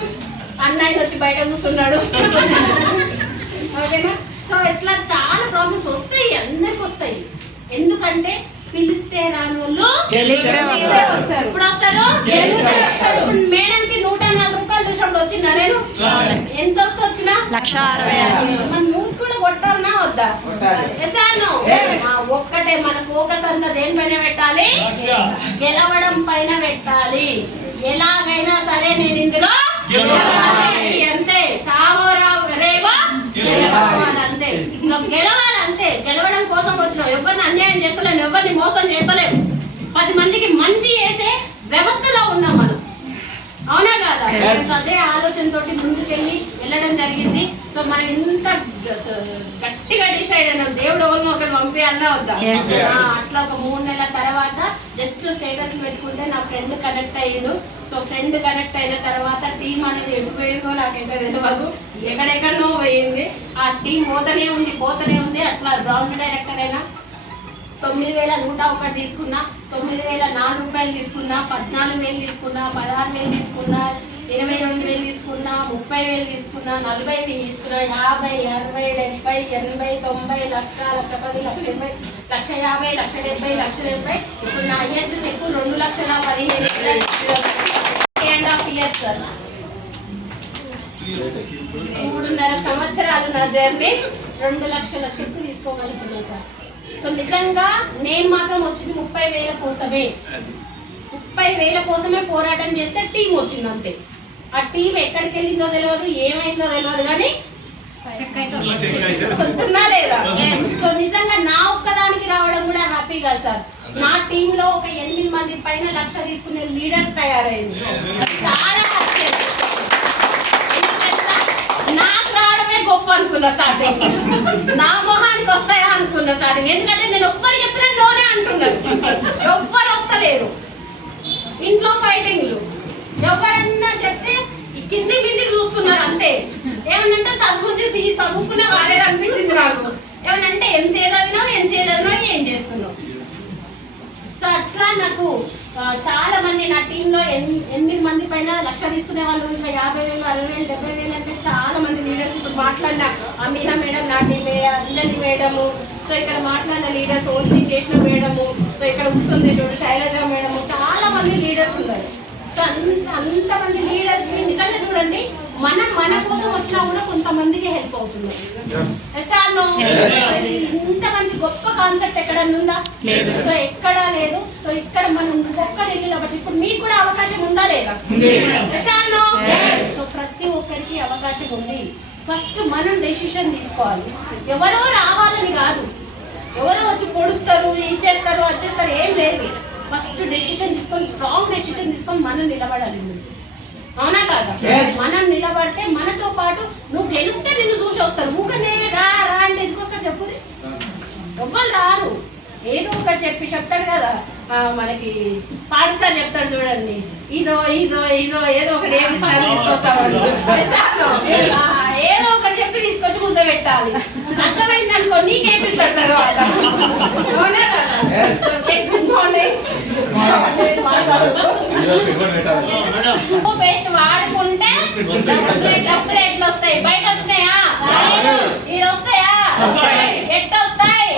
అన్నయ్య వచ్చి బయట కూర్చున్నాడు. ఓకేనా? సో ఇట్లా చాలా ప్రాబ్లమ్స్ వస్తాయి, అందరికి వస్తాయి. ఎందుకంటే పిలిస్తే రాని వాళ్ళు ఇప్పుడు వస్తారు. ఇప్పుడు మేడంకి 104 రూపాయలు చూసినప్పుడు వచ్చిందా? నేను ఎంత వస్తే వచ్చినా 1,60,000. మన మూడు కూడా కొట్టాలన్నా వద్దా? ఒక్కటే మన ఫోకస్ అంతా దేనిపైన పెట్టాలి? గెలవడం పైన పెట్టాలి. ఎలాగైనా సరే నేను ఇందులో అంతే, సాగోరావు రేవో గెలవాలంతే. గెలవాలంతే. గెలవడం కోసం వచ్చినావు. ఎవరిని అన్యాయం చేస్తలేము, ఎవరిని మోసం చేస్తలేము. 10 మందికి మంచి చేసే వ్యవస్థలో ఉన్నాం మనం. అవునా కాదా? అదే ఆలోచనతో ముందుకెళ్ళి వెళ్ళడం జరిగింది. సో మనం ఇంత గట్టిగా డిసైడ్ అయినాం, దేవుడు ఎవరిని ఒకరు పంపించాలన్నా వద్దా? అట్లా ఒక 3 నెలల తర్వాత జస్ట్ స్టేటస్ పెట్టుకుంటే నా ఫ్రెండ్ కనెక్ట్ అయ్యిండు. సో ఫ్రెండ్ కనెక్ట్ అయిన తర్వాత టీం అనేది పోయిందో నాకైతే తెలియదు, ఎక్కడెక్కడనో పోయింది. ఆ టీం పోతనే ఉంది. అట్లా బ్రాంచ్ డైరెక్టర్ అయినా 9,101 తీసుకున్నా, 9,004 రూపాయలు తీసుకున్నా, 14,000 తీసుకున్నా, 16,000 తీసుకున్నా, 22,000 తీసుకున్నా, 30,000 తీసుకున్నా, 40,000 తీసుకున్నా, 50, 60, 70, 80, 90, 1,00,000, 1,10,000, 1,20,000, 1,50,000, 1,70,000. ఇప్పుడు నా హైయెస్ట్ చెక్ 2,15,000 3.5 years సార్. 3.5 సంవత్సరాలు నా జర్నీ 2 లక్షల చెక్ తీసుకోగలుగుతున్నా సార్. సో నిజంగా నేను మాత్రం వచ్చింది 30,000 కోసమే. 30,000 కోసమే పోరాటం చేస్తే టీం వచ్చింది అంతే. ఆ టీం ఎక్కడికి వెళ్ళిందో తెలియదు, ఏమైందో తెలియదు, కానీ వస్తుందా లేదా. సో నిజంగా నా ఒక్కదానికి రావడం కూడా హ్యాపీగా సార్. నా టీంలో ఒక 8 మంది పైన 1,00,000 తీసుకునే లీడర్స్ తయారైంది. చాలా హ్యాపీ. నాకు రావడమే గొప్ప అనుకున్నా స్టార్టింగ్, నా మొహానికి వస్తాయా అనుకున్నా స్టార్టింగ్. ఎందుకంటే నేను ఒక్కరు చెప్పినా లోనే అంటున్నారు, ఎవ్వరు వస్తలేరు. ఇంట్లో ఫైటింగ్లు, ఎవరన్నా చెప్తే కింది మిందికి చూస్తున్నారు అంతే. ఏమనంటే చదువుకున్న వారే అనిపించింది నాకు. ఏమనంటే ఎంసీఏ చదివినావు ఏం చేస్తున్నావు. సో అట్లా నాకు చాలా మంది నా టీంలో 8 మంది పైన 1,00,000 తీసుకునే వాళ్ళు, ఇంకా 50,000, 60,000, 70,000 అంటే చాలా మంది లీడర్స్. ఇప్పుడు మాట్లాడిన అమీనా మేడం నా టీమే, అంజలి మేడము, సో ఇక్కడ మాట్లాడిన లీడర్స్, హోస్టింగ్ చేసిన మేడము, సో ఇక్కడ కూర్చుంది చూడు శైలజ మేడము, చాలా మంది లీడర్స్ ఉన్నారు. సో అంతమంది లీడర్స్ ని నిజంగా చూడండి, మన కోసం వచ్చినా కూడా కొంతమందికి హెల్ప్ అవుతున్నారు. ఇంత మంచి గొప్ప కాన్సెప్ట్ ఎక్కడన్నా ఉందా? సో ఎక్కడా లేదు. సో ఇక్కడ మనం ఒక్కరు వెళ్ళినప్పుడు ఇప్పుడు మీకు కూడా అవకాశం ఉందా లేదా? సో ప్రతి ఒక్కరికి అవకాశం ఉంది. ఫస్ట్ మనం డెసిషన్ తీసుకోవాలి. ఎవరో రావాలని కాదు, ఎవరో వచ్చి పొడుస్తారు, ఇచ్చేస్తారు, వచ్చేస్తారు, ఏం లేదు. ఫస్ట్ డెసిషన్ తీసుకొని, స్ట్రాంగ్ డెసిషన్ తీసుకొని మనం నిలబడాలి. అవునా కాదా? మనం నిలబడితే మనతో పాటు నువ్వు గెలిస్తే నిన్ను చూసి వస్తారు. ఊకనే రా అంటే ఎందుకు వస్తారు చెప్పు? ఎవ్వరు రారు. ఏదో ఒకటి చెప్తాడు కదా, మనకి పాడు సార్ చెప్తాడు చూడండి, ఇదో ఏదో ఒకటి ఏమిస్తారు తీసుకొస్తామని. ఏదో ఒకటి చెప్పి తీసుకొచ్చి కూర్చోబెట్టాలి. అర్థమైంది అనుకో, నీకేపిస్తాడు తర్వాత. అవునా కదా? పేస్ట్ వాడుకుంటే డబ్బులు ఎట్లా వస్తాయి? బయట వచ్చినాయా? ఈడొస్తాయా? ఎట్టొస్తాయి?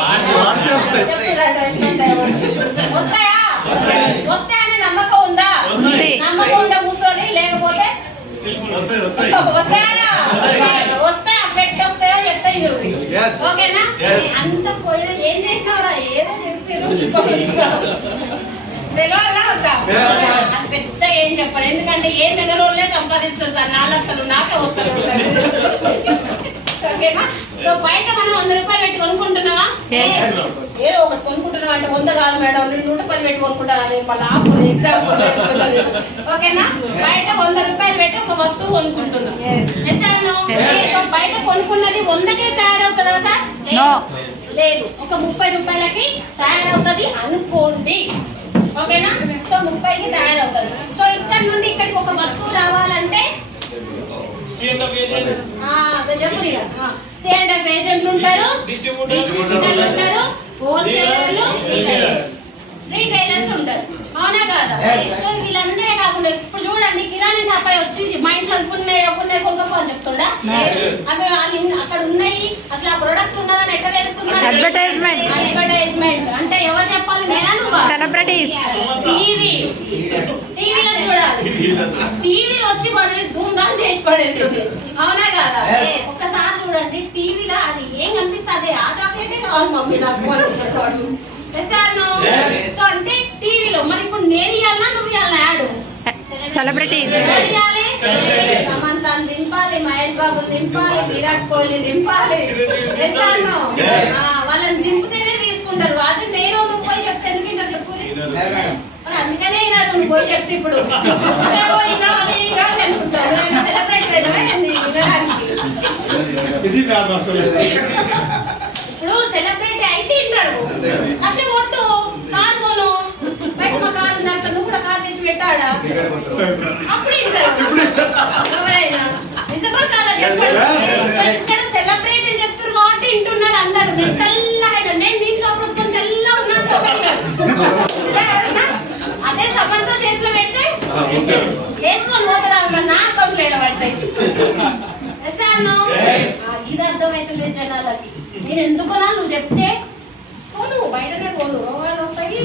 వస్తాయా? వస్తాయని నమ్మకం ఉందా? నమ్మకం ఉంటే కూర్చొని, లేకపోతే వస్తాయా? వస్తాయా? పెట్టొస్తాయో చెప్తాయి నువ్వు. ఓకేనా? అంత పోయినా ఏం చేసినావురా? ఏదో చెప్పారు తెలియాలా వద్దా? అది పెద్ద ఏం చెప్పాలి. ఎందుకంటే ఏ నెలలోనే సంపాదిస్తారు సార్. 4 లక్షలు నాకే వస్తారు. ఓకేనా? సో బయట మనం 100 రూపాయలు పెట్టి కొనుక్కుంటున్నావా? ఏదో ఒకటి కొనుక్కుంటున్నావా అంటే 100 కాదు మేడం, 110 పెట్టి కొనుక్కుంటాను. అది మళ్ళీ ఆపు ఎగ్జాంపుల్. ఓకేనా? బయట 100 రూపాయలు పెట్టి ఒక వస్తువు కొనుక్కుంటున్నాం. బయట కొనుక్కున్నది 100కే తయారవుతుందా సార్? లేదు. ఒక 30 రూపాయలకి తయారవుతుంది అనుకోండి. ఓకేనా? సో 30కి తయారవుతుంది. సో ఇక్కడ నుండి ఇక్కడికి ఒక వస్తువు రావాలంటే C&F ఏజెంట్లు ఉంటారు, డిస్ట్రిబ్యూటర్లు ఉంటారు, హోల్సేలర్లు, రీటైలర్స్ ఉంటారు. అవునా కాదా? సో వీళ్ళందరే కాకుండా ఇప్పుడు చూడండి, కిరాణా షాప్ వచ్చి మా ఇంట్లో కొన్ని కొనుక్కో అని చెప్తుండా? అవి అక్కడ ఉన్నాయి. అసలు ఆ ప్రొడక్ట్ ఉన్నదని ఎట్లా తెలుస్తున్నారు? అడ్వర్టైజ్మెంట్ అంటే ఎవరు చెప్పాలి? సెలబ్రిటీస్. టీవీలో చూడాలి. టీవీ వచ్చి మనల్ని ధూమ్ధాం చేసి పడేస్తుంది. అవునా కాదా? ఒక్కసారి చూడండి టీవీలో, అది ఏం కనిపిస్తుంది? ఆ చాక్లెటే కావాలి మమ్మీ నాకు అనుకుంటాడు. సో అంటే టీవీలో మరి ఇప్పుడు నేను ఇవ్వాలన్నా నువ్వు ఇవ్వాలన్నా యాడ్ సెలబ్రిటీస్ సమంతాన్ని దింపాలి, మహేష్ బాబుని దింపాలి, విరాట్ కోహ్లీ దింపాలి. వాళ్ళని దింపితేనే తీసుకుంటారు. అది నేను నువ్వు పోయి చెప్తే ఎందుకంటారు చెప్పు? మరి అందుకనే నువ్వు పోయి చెప్తే ఇప్పుడు సెలబ్రిటీ వినడానికి. ఇప్పుడు సెలబ్రిటీ అయితే తింటాడు. లక్ష కొట్టు, కారు కొను, బయట మా కారు ఉందంట, నువ్వు కూడా కారు తెచ్చి పెట్టాడా? అప్పుడు ఎవరైనా సార్ నో ఇది అర్థమవుతలేదు జనాలకి. నేను ఎందుకున్నా నువ్వు చెప్తే కొను, బయటనే కొను, రోగాలు వస్తాయి,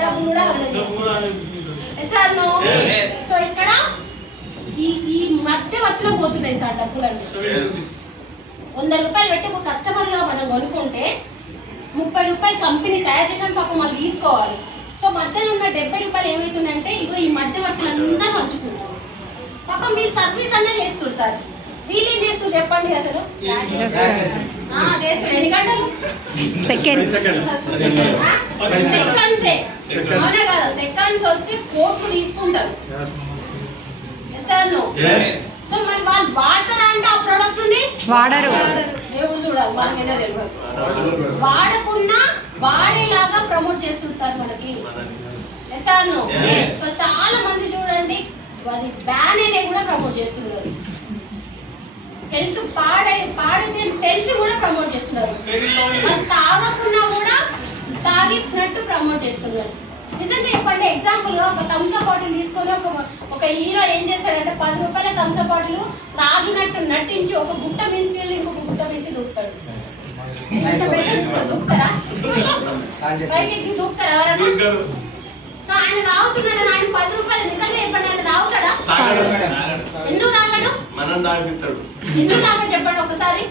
డబ్బులు కూడా సార్ నో. సో ఇక్కడ ఈ మధ్యవర్తిలో పోతున్నాయి సార్ డబ్బులన్నీ. 100 రూపాయలు పెట్టి ఒక కస్టమర్ లో మనం కొనుక్కుంటే 30 రూపాయలు కంపెనీ తయారు చేసిన పాపం వాళ్ళు తీసుకోవాలి. సో మధ్యలో ఉన్న 70 రూపాయలు ఏమవుతుందంటే ఇగో ఈ మధ్యవర్తులందరూ పంచుకుంటారు. పాపం మీరు సర్వీస్ అనే చేస్తారు సార్, వీళ్ళేం చేస్తారు చెప్పండి అసలు? చేస్తారు ఎన్ని గంటలు? సెకండ్స్. సెకండ్సే, అవునా కదా? సెకండ్స్ వచ్చి కోట్లు తీసుకుంటారు. Sir no. సో మరి వాళ్ళు వాడతారా అంటే ఆ ప్రోడక్ట్ ని వాడరు. దేవుడు చూడాలి, మనకి ఏదో తెలియదు. వాడకుండా వాడేలాగా ప్రమోట్ చేస్తుంది సార్ మనకి. Sir no. సో చాలా మంది చూడండి అది బ్యాన్ అనే కూడా ప్రమోట్ చేస్తున్నారు. హెల్త్ పాడితే తెలిసి కూడా ప్రమోట్ చేస్తున్నారు. అది తాగకుండా కూడా తాగినట్టు ప్రమోట్ చేస్తున్నారు. నిజంగా చెప్పండి, ఎగ్జాంపుల్ గా ఒక థమ్స్అప్ బాటిల్ తీసుకొని ఒక హీరో ఏం చేస్తాడంటే 10 రూపాయల థమ్స్అప్ బాటిల్ తాగినట్టు నటించి ఒక గుట్ట మింటికి వెళ్ళి ఇంకొక గుట్ట మింటి దూకుతాడు. దూకుతారా? పైకి దూకుతారా ఎవరైనా? సో ఆయన తాగుతున్నాడు, ఆయన 10 రూపాయలు నిజంగా చెప్పండి ఆయన తాగుతాడా? ఎందుకు తాగాడు? ఎందుకు తాగాడు చెప్పండి ఒకసారి.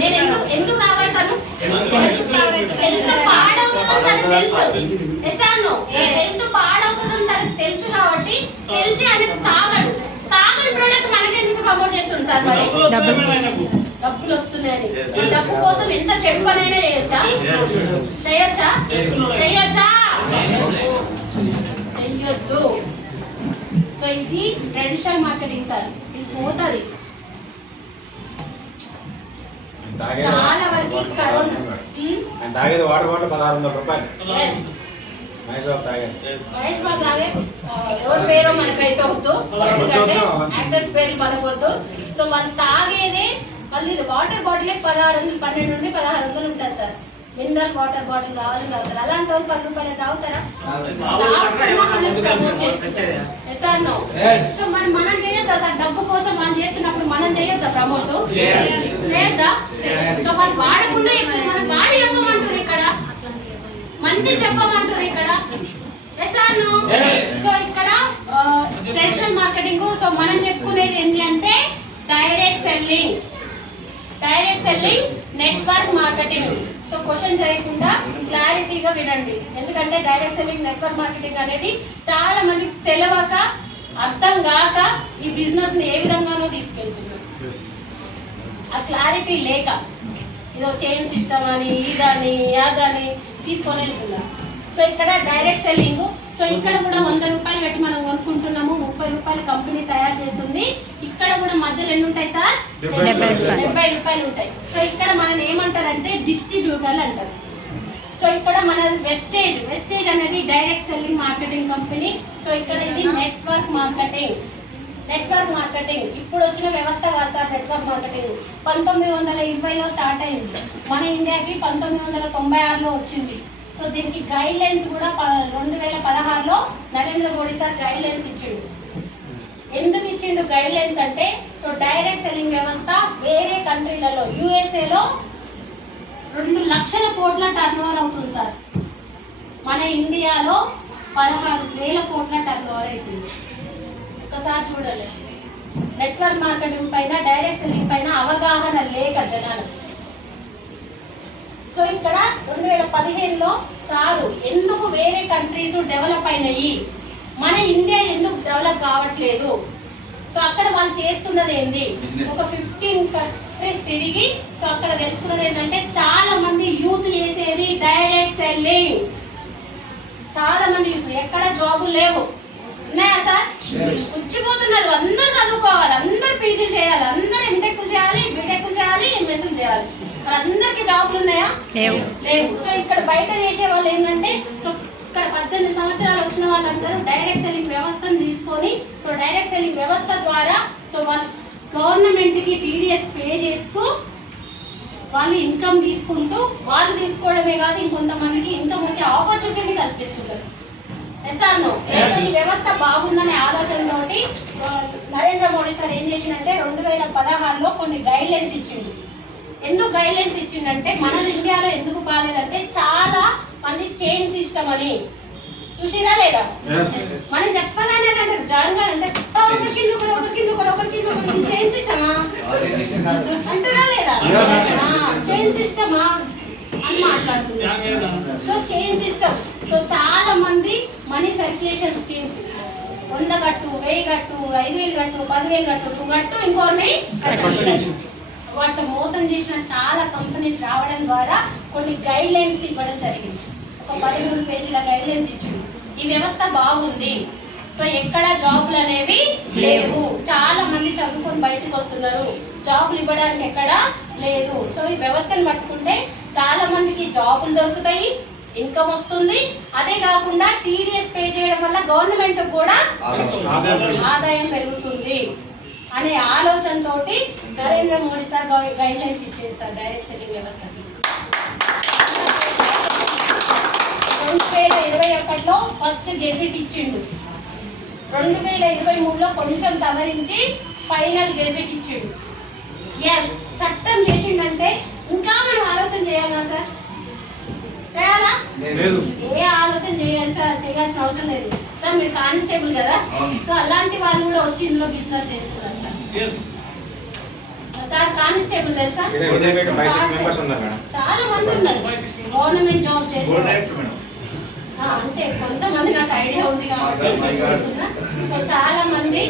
నేను ఎందుకు తాగడతాను? ఎంత పాడవుతుందని తనకు తెలుసు. ఎసాను ఎంత పాడవుతుందని తనకు తెలుసు కాబట్టి తెలిసి ఆయన తాగడు. తాగని ప్రోడక్ట్ మనకెందుకు ప్రమోట్ చేస్తుంది సార్? మరి డబ్బులు వస్తున్నాయని డబ్బు కోసం ఎంత చెడు పనైనా చేయొచ్చా? చేయొచ్చా? చేయొచ్చా? చెయ్యొద్దు. సో ఇది ట్రెడిషనల్ మార్కెటింగ్ సార్, ఇది పోతుంది చాలా వరకు. కరోనా తాగేది వాటర్ బాటిల్ 1600 రూపాయలు. మహేష్ బాబు తాగే ఎవరి పేరో మనకైతే వద్దు, ఎందుకంటే యాక్టర్స్ పేర్లు మనకొద్దు. సో వాళ్ళు తాగేదే మళ్ళీ వాటర్ బాటిల్ 1600, 12 నుండి 1600 ఉంటుంది సార్. మినరల్ వాటర్ బాటిల్ కావాలని తాగుతారు. అలాంటి వాళ్ళు 10 రూపాయలు తాగుతారా? సో మరి మనం చేయొద్దా సార్? డబ్బు కోసం వాళ్ళు చేస్తున్నప్పుడు మనం చేయొద్దా ప్రమోట్? చేయొద్దా? సో వాళ్ళు వాడకుండా మనం వాడి చెప్పమంటారు ఇక్కడ, మంచి చెప్పమంటారు ఇక్కడ. సో ఇక్కడ ట్రెడిషనల్ మార్కెటింగ్. సో మనం చెప్పుకునేది ఏంటి అంటే direct selling, network marketing. So question చేయకుండా క్లారిటీగా వినండి, ఎందుకంటే డైరెక్ట్ సెల్లింగ్, నెట్వర్క్ మార్కెటింగ్ అనేది చాలా మంది తెలియక అర్థం కాక ఈ బిజినెస్ ని ఏ విధంగానో తీసుకెళ్తున్నారు. ఆ క్లారిటీ లేక ఇదో చైన్ సిస్టమ్ అని ఇదని అదని తీసుకొని వెళ్తున్నారు. సో ఇక్కడ డైరెక్ట్ సెల్లింగ్. సో ఇక్కడ కూడా 100 రూపాయలు పెట్టి మనం కొనుక్కుంటున్నాము, 30 రూపాయలు కంపెనీ తయారు చేస్తుంది. ఇక్కడ కూడా మధ్యలో ఎన్ని ఉంటాయి సార్? 70 రూపాయలు ఉంటాయి. సో ఇక్కడ మనం ఏమంటారంటే డిస్ట్రిబ్యూటర్లు అంటారు. సో ఇక్కడ మన వెస్టేజ్ అనేది direct selling marketing company. So ఇక్కడ ఇది నెట్వర్క్ మార్కెటింగ్. ఇప్పుడు వచ్చిన వ్యవస్థ కాదు సార్ నెట్వర్క్ మార్కెటింగ్. 1920లో స్టార్ట్ అయింది, మన ఇండియాకి 1996లో వచ్చింది. సో దీనికి గైడ్ లైన్స్ కూడా 2016లో Narendra Modi sir guidelines ఇచ్చిండు. ఎందుకు ఇచ్చిండు గైడ్ లైన్స్ అంటే, సో డైరెక్ట్ సెల్లింగ్ వ్యవస్థ వేరే కంట్రీలలో యూఎస్ఏలో 2 లక్షల కోట్ల టర్నోవర్ అవుతుంది సార్. మన ఇండియాలో 16,000 కోట్ల టర్నోవర్ అవుతుంది. ఒకసారి చూడలేదు. నెట్వర్క్ మార్కెటింగ్ పైన, డైరెక్ట్ సెల్లింగ్ పైన అవగాహన లేక జనాలకు. సో ఇక్కడ 2015లో సారు ఎందుకు వేరే కంట్రీస్ డెవలప్ అయినాయి, మన ఇండియా ఎందుకు డెవలప్ కావట్లేదు, సో అక్కడ వాళ్ళు చేస్తున్నది ఏంది, ఒక 15 కంట్రీస్ తిరిగి సో అక్కడ తెలుసుకున్నది ఏంటంటే చాలా మంది యూత్ చేసేది డైరెక్ట్ సెల్లింగ్. చాలా మంది యూత్, ఎక్కడ జాబులు లేవు, ఉన్నాయా సార్? వచ్చిపోతున్నారు. అందరూ చదువుకోవాలి, అందరు పీజీలు చేయాలి, అందరు ఎంటెక్లు చేయాలి, బీటెక్లు చేయాలి, ఎంఎస్లు చేయాలి. మరి అందరికి జాబులు ఉన్నాయా? లేవు. సో ఇక్కడ బయట చేసే వాళ్ళు ఏంటంటే, సో ఇక్కడ 18 సంవత్సరాలు వచ్చిన వాళ్ళందరూ డైరెక్ట్ సెల్లింగ్ వ్యవస్థను తీసుకొని, సో డైరెక్ట్ సెల్లింగ్ వ్యవస్థ ద్వారా సో వాళ్ళు గవర్నమెంట్కి టీడీఎస్ పే చేస్తూ వాళ్ళు ఇన్కమ్ తీసుకుంటూ, వాళ్ళు తీసుకోవడమే కాదు ఇంకొంతమందికి ఇన్కమ్ వచ్చే ఆపర్చునిటీ కల్పిస్తున్నారు. ఈ వ్యవస్థ బాగుందనే ఆలోచనతోటి నరేంద్ర మోడీ సార్ ఏం చేసిందంటే 2016లో కొన్ని గైడ్ లైన్స్ ఇచ్చిండు. ఎందుకు గైడ్ లైన్స్ ఇచ్చిండంటే మన ఇండియాలో ఎందుకు బాగాలేదంటే చాలా మంది చైన్ సిస్టమ్ అని చూసిరా లేదా? మనం చెప్పగానే అంటారు జగన్ అంటే ఒకరికి చైన్ సిస్టమా అంటారా లేదా? చైన్ సిస్టమా అని మాట్లాడుతున్నారు. So chain system. సో చాలా మంది మనీ సర్క్యులేషన్ స్కీమ్స్ 100 కట్టు 1000 కట్టు 5000 కట్టు 10000 కట్టు 2 కట్టు ఇంకోని వాటిని మోసం చేసిన చాలా కంపెనీస్ రావడం ద్వారా కొన్ని గైడ్ లైన్స్ ఇవ్వడం జరిగింది. ఒక 13 పేజీల గైడ్ లైన్స్ ఇచ్చింది. ఈ వ్యవస్థ బాగుంది. సో ఎక్కడ జాబ్లు అనేవి లేవు. చాలా మంది చదువుకొని బయటకు వస్తున్నారు, జాబ్లు ఇవ్వడానికి ఎక్కడ లేదు. సో ఈ వ్యవస్థను పట్టుకుంటే చాలా మందికి జాబులు దొరుకుతాయి, ఇన్కమ్ వస్తుంది. అదే కాకుండా టీడీఎస్ పే చేయడం వల్ల గవర్నమెంట్ కూడా ఆదాయం పెరుగుతుంది అనే ఆలోచనతోటి Narendra Modi sir guide lines ఇచ్చేది సార్ డైరెక్ట్ సెల్లింగ్ వ్యవస్థకి. 2021లో ఫస్ట్ గెజెట్ ఇచ్చిండు. 2023లో కొంచెం సవరించి ఫైనల్ గెజెట్ ఇచ్చిండు. ఎస్, చట్టం చేసిండంటే ఇంకా మనం ఆలోచన చేయాలా సార్? చేయాలా? ఏ ఆలోచన చేయాల్సిన అవసరం లేదు సార్. మీరు కానిస్టేబుల్ కదా, సో అలాంటి వాళ్ళు కూడా వచ్చి ఇందులో బిజినెస్ చేస్తున్నారు సార్. సార్ కానిస్టేబుల్ తెలుసా? చాలా మంది ఉన్నారు గవర్నమెంట్ జాబ్ చేసేవాళ్ళు. అంటే కొంతమంది నాకు ఐడియా ఉంది కాబట్టి చేస్తున్నా. సో చాలా మంది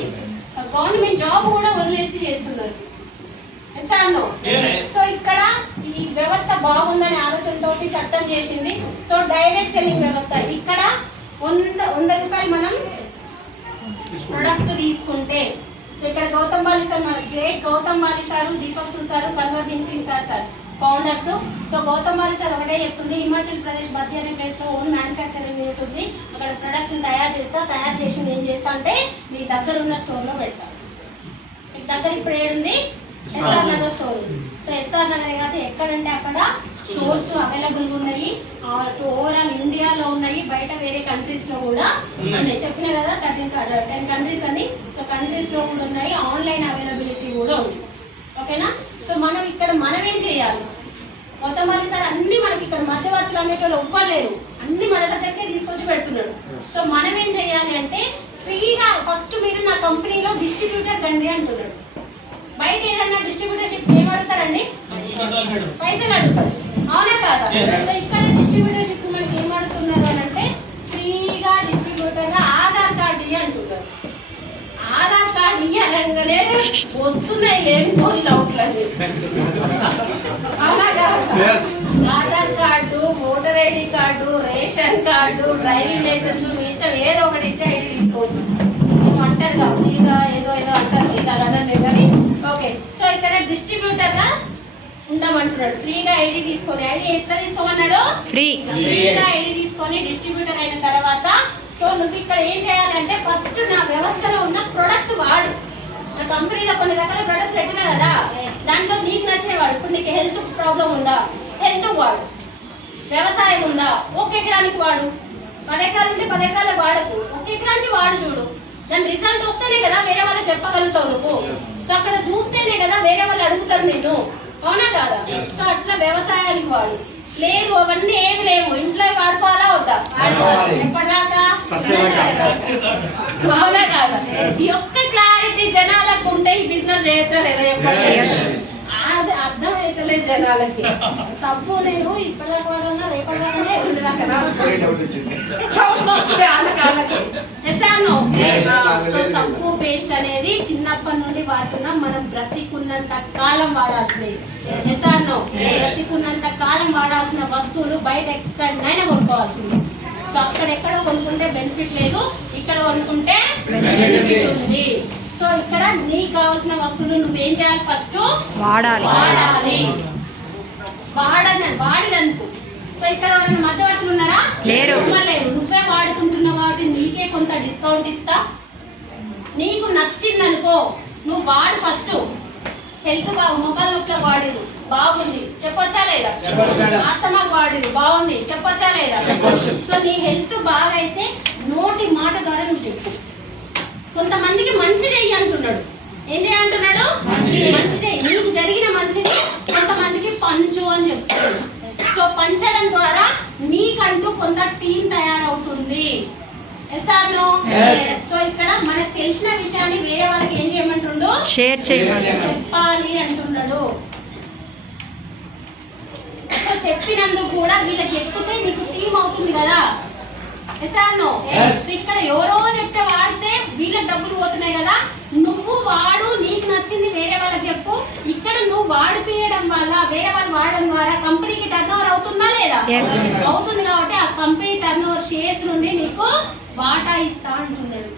గవర్నమెంట్ జాబ్ కూడా వదిలేసి చేస్తున్నారు. సో ఇక్కడ ఈ వ్యవస్థ బాగుందనే ఆలోచనతో చట్టం చేసింది. సో డైరెక్ట్ సెల్లింగ్ వ్యవస్థ ఇక్కడ 100 రూపాయలు మనం ప్రొడక్ట్ తీసుకుంటే, సో ఇక్కడ గౌతమ్ బాలి సార్, మన గ్రేట్ గౌతమ్ బాలి సారు, దీపక్ సు sir, Kanwarbir Singh sir founders. So Gautam Bali sir ఒకటే చెప్తుంది, హిమాచల్ ప్రదేశ్ బద్ది అనే ప్లేస్ లో ఓన్ మ్యానుఫ్యాక్చరింగ్ యూనిట్ ఉంది. అక్కడ ప్రొడక్ట్స్ తయారు చేసింది ఏం చేస్తా అంటే మీ దగ్గర ఉన్న స్టోర్ లో పెడతా. మీకు దగ్గర ఇప్పుడు ఏడుంది? ఎస్ఆర్ నగర్ స్టోర్ ఉంది. సో ఎస్ఆర్ నగర్ కాదు, ఎక్కడంటే అక్కడ స్టోర్స్ అవైలబుల్ ఉన్నాయి. ఓవరాల్ ఇండియాలో ఉన్నాయి, బయట వేరే కంట్రీస్ లో కూడా ఉన్నాయి. చెప్పిన కదా 10 కంట్రీస్ అని. సో కంట్రీస్ లో కూడా ఉన్నాయి, ఆన్లైన్ అవైలబిలిటీ కూడా ఉంది. ఓకేనా? సో మనం ఇక్కడ ఏం చేయాలి? కొంతమంది సార్ అన్ని మనకి ఇక్కడ మధ్యవర్తులు అనేటోళ్ళు ఇవ్వలేరు, అన్ని మన దగ్గరకే తీసుకొచ్చి పెడుతున్నాడు. సో మనం ఏం చేయాలి అంటే ఫ్రీగా ఫస్ట్ మీరు నా కంపెనీలో డిస్ట్రిబ్యూటర్ రండి అంటున్నాడు. బయట ఏదన్నా డిస్ట్రిబ్యూటర్షిప్ ఏం అడుగుతారండి? పైసలు అడుగుతారు, అవునా కాదా? సో ఇక్కడ డిస్ట్రిబ్యూటర్షిప్ మనకి ఏం అడుగుతున్నారు అని అంటే ఫ్రీగా డిస్ట్రిబ్యూటర్ గా ఆధార్ కార్డు ఇయ్యి అంటున్నారు. ఆధార్ కార్డు ఇయ్యి అనగానే వస్తున్నాయి లేని పోస్ట్ అవుట్లండి, అవునా కాదా? Aadhaar card, voter ID card, ration card, driving licence, మీ ఇష్టం ఏదో ఒకటి ఇచ్చి ఐడి తీసుకోవచ్చు. అంటారుగా ఫ్రీగా ఏదో అంటారు, ఇక అలానే కానీ ఓకే. సో ఇక్కడ డిస్ట్రిబ్యూటర్ గా ఉండమంటున్నాడు. ఫ్రీగా ఐడి తీసుకొని, ఐడి ఎట్లా తీసుకోమన్నాడు? ఫ్రీగా ఐడి తీసుకొని డిస్ట్రిబ్యూటర్ అయిన తర్వాత సో నువ్వు ఇక్కడ ఏం చేయాలంటే ఫస్ట్ నా వ్యవస్థలో ఉన్న ప్రొడక్ట్స్ వాడు. నా కంపెనీలో కొన్ని రకాల ప్రొడక్ట్స్ పెట్టినా కదా, దాంట్లో నీకు నచ్చేవాడు. ఇప్పుడు నీకు హెల్త్ ప్రాబ్లం ఉందా, హెల్త్ వాడు. వ్యవసాయం ఉందా, 1 ఎకరానికి వాడు. 10 ఎకరాలు ఉంటే 10 ఎకరాలకు వాడకు, 1 ఎకరానికి వాడు. చూడు, దాని రిజల్ట్ వస్తేనే కదా వేరే వాళ్ళకి చెప్పగలుగుతావు నువ్వు. సో అక్కడ చూస్తేనే కదా వేరే వాళ్ళు అడుగుతారు నిన్ను, అవునా కాదా? సో అట్లా వ్యవసాయానికి వాడు. లేదు అవన్నీ ఏమి లేవు, ఇంట్లో వాడుకోవాలా వద్దా? ఎప్పటిదాకా, అవునా కాదా? ఈ ఒక్క క్లారిటీ జనాలకు ఉంటే ఈ బిజినెస్ చేయొచ్చా లేదా? అది అర్థమైతలేదు జనాలకి. సబ్బు నేను ఇప్పటిదాకా వాడన్నా రేపటిదాకానే సో సబ్బు పేస్ట్ అనేది చిన్నప్పటి నుండి వాడుతున్నాం మనం. బ్రతికున్నంత కాలం వాడాల్సినవి, బ్రతికున్నంత కాలం వాడాల్సిన వస్తువులు బయట ఎక్కడైనా కొనుక్కోవాల్సింది. సో అక్కడెక్కడ కొనుక్కుంటే బెనిఫిట్ లేదు, ఇక్కడ కొనుక్కుంటే బెనిఫిట్ ఉంది. సో ఇక్కడ నీకు కావాల్సిన వస్తువులు నువ్వేం చేయాలి? ఫస్ట్ వాడాలి. వాడినందుకు. సో ఇక్కడ ఎవరైనా మధ్యవర్తులు ఉన్నారా? లేరు. నువ్వే వాడుకుంటున్నావు కాబట్టి నీకే కొంత డిస్కౌంట్ ఇస్తా. నీకు నచ్చింది అనుకో, నువ్వు వాడు. ఫస్ట్ హెల్త్ మొక్కల నొప్పులకు వాడిరు, బాగుంది, చెప్పొచ్చా లేదా? ఆస్తమాకు వాడిరు, బాగుంది, చెప్పొచ్చా లేదా? సో నీ హెల్త్ బాగా అయితే నోటి మాట ద్వారా నువ్వు చెప్పు. కొంతమందికి మంచి చెయ్యి అంటున్నాడు. ఏం చేయంటున్నాడు? మంచి చెయ్యి. నీకు జరిగిన మంచిని కొంతమందికి పంచు అని చెప్తున్నాడు. సో పంచడం ద్వారా నీకంటూ కొంత టీం తయారవుతుంది. సో ఇక్కడ మనకు తెలిసిన విషయాన్ని వేరే వాళ్ళకి ఏం చేయమంటుండు? షేర్ చేయాలి, చెప్పాలి అంటున్నాడు. సో చెప్పినందుకు కూడా వీళ్ళకి చెప్తే నీకు టీం అవుతుంది కదా. ఇక్కడ ఎవరో చెప్తే వాడితే వీళ్ళకి డబ్బులు పోతున్నాయి కదా. నువ్వు వాడు, నీకు నచ్చింది వేరే వాళ్ళకి చెప్పు. ఇక్కడ నువ్వు వాడిపియడం వల్ల, వేరే వాళ్ళు వాడడం ద్వారా కంపెనీకి టర్న్ ఓవర్ అవుతుందా లేదా? అవుతుంది. కాబట్టి ఆ కంపెనీ టర్న్ ఓవర్ షేర్స్ నుండి నీకు వాటా ఇస్తా అంటున్నాడు.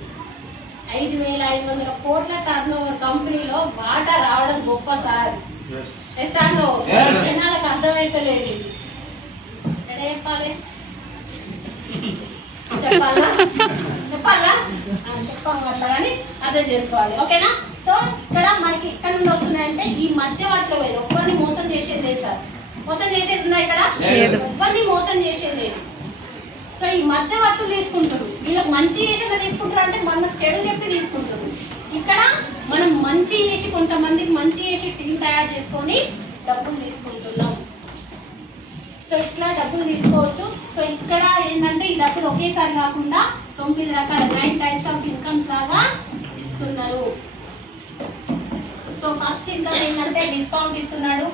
5,500 కోట్ల టర్న్ ఓవర్ కంపెనీలో వాటా రావడం గొప్ప సార్. జనాలకు అర్థమైపోలేదు. ఎక్కడ చెప్పాలి? చెప్పాలా చెప్పాము అట్లా కానీ అర్థం చేసుకోవాలి. ఓకేనా? సో ఇక్కడ మనకి ఇక్కడ నుండి వస్తున్నాయంటే ఈ మధ్యవర్తిలో లేదు. ఎవరిని మోసం చేసేది లేదు సార్. మోసం చేసేది ఉందా ఇక్కడ? ఎవరిని మోసం చేసేది లేదు. సో ఈ మధ్యవర్తులు తీసుకుంటారు. వీళ్ళకి మంచి చేసేలా తీసుకుంటారు అంటే మనకు చెడు చెప్పి తీసుకుంటారు. ఇక్కడ మనం మంచి చేసి, కొంతమందికి మంచి చేసి టీం తయారు చేసుకొని డబ్బులు తీసుకుంటున్నాం. సో ఇట్లా డబ్బులు తీసుకోవచ్చు. సో ఇక్కడ ఏంటంటే ఈ డబ్బులు ఒకేసారి కాకుండా 9 రకాల 9 టైప్స్ ఆఫ్ ఇన్కమ్స్ లాగా ఇస్తున్నారు. సో ఫస్ట్ ఇన్కమ్ ఏంటంటే డిస్కౌంట్ ఇస్తున్నాడు.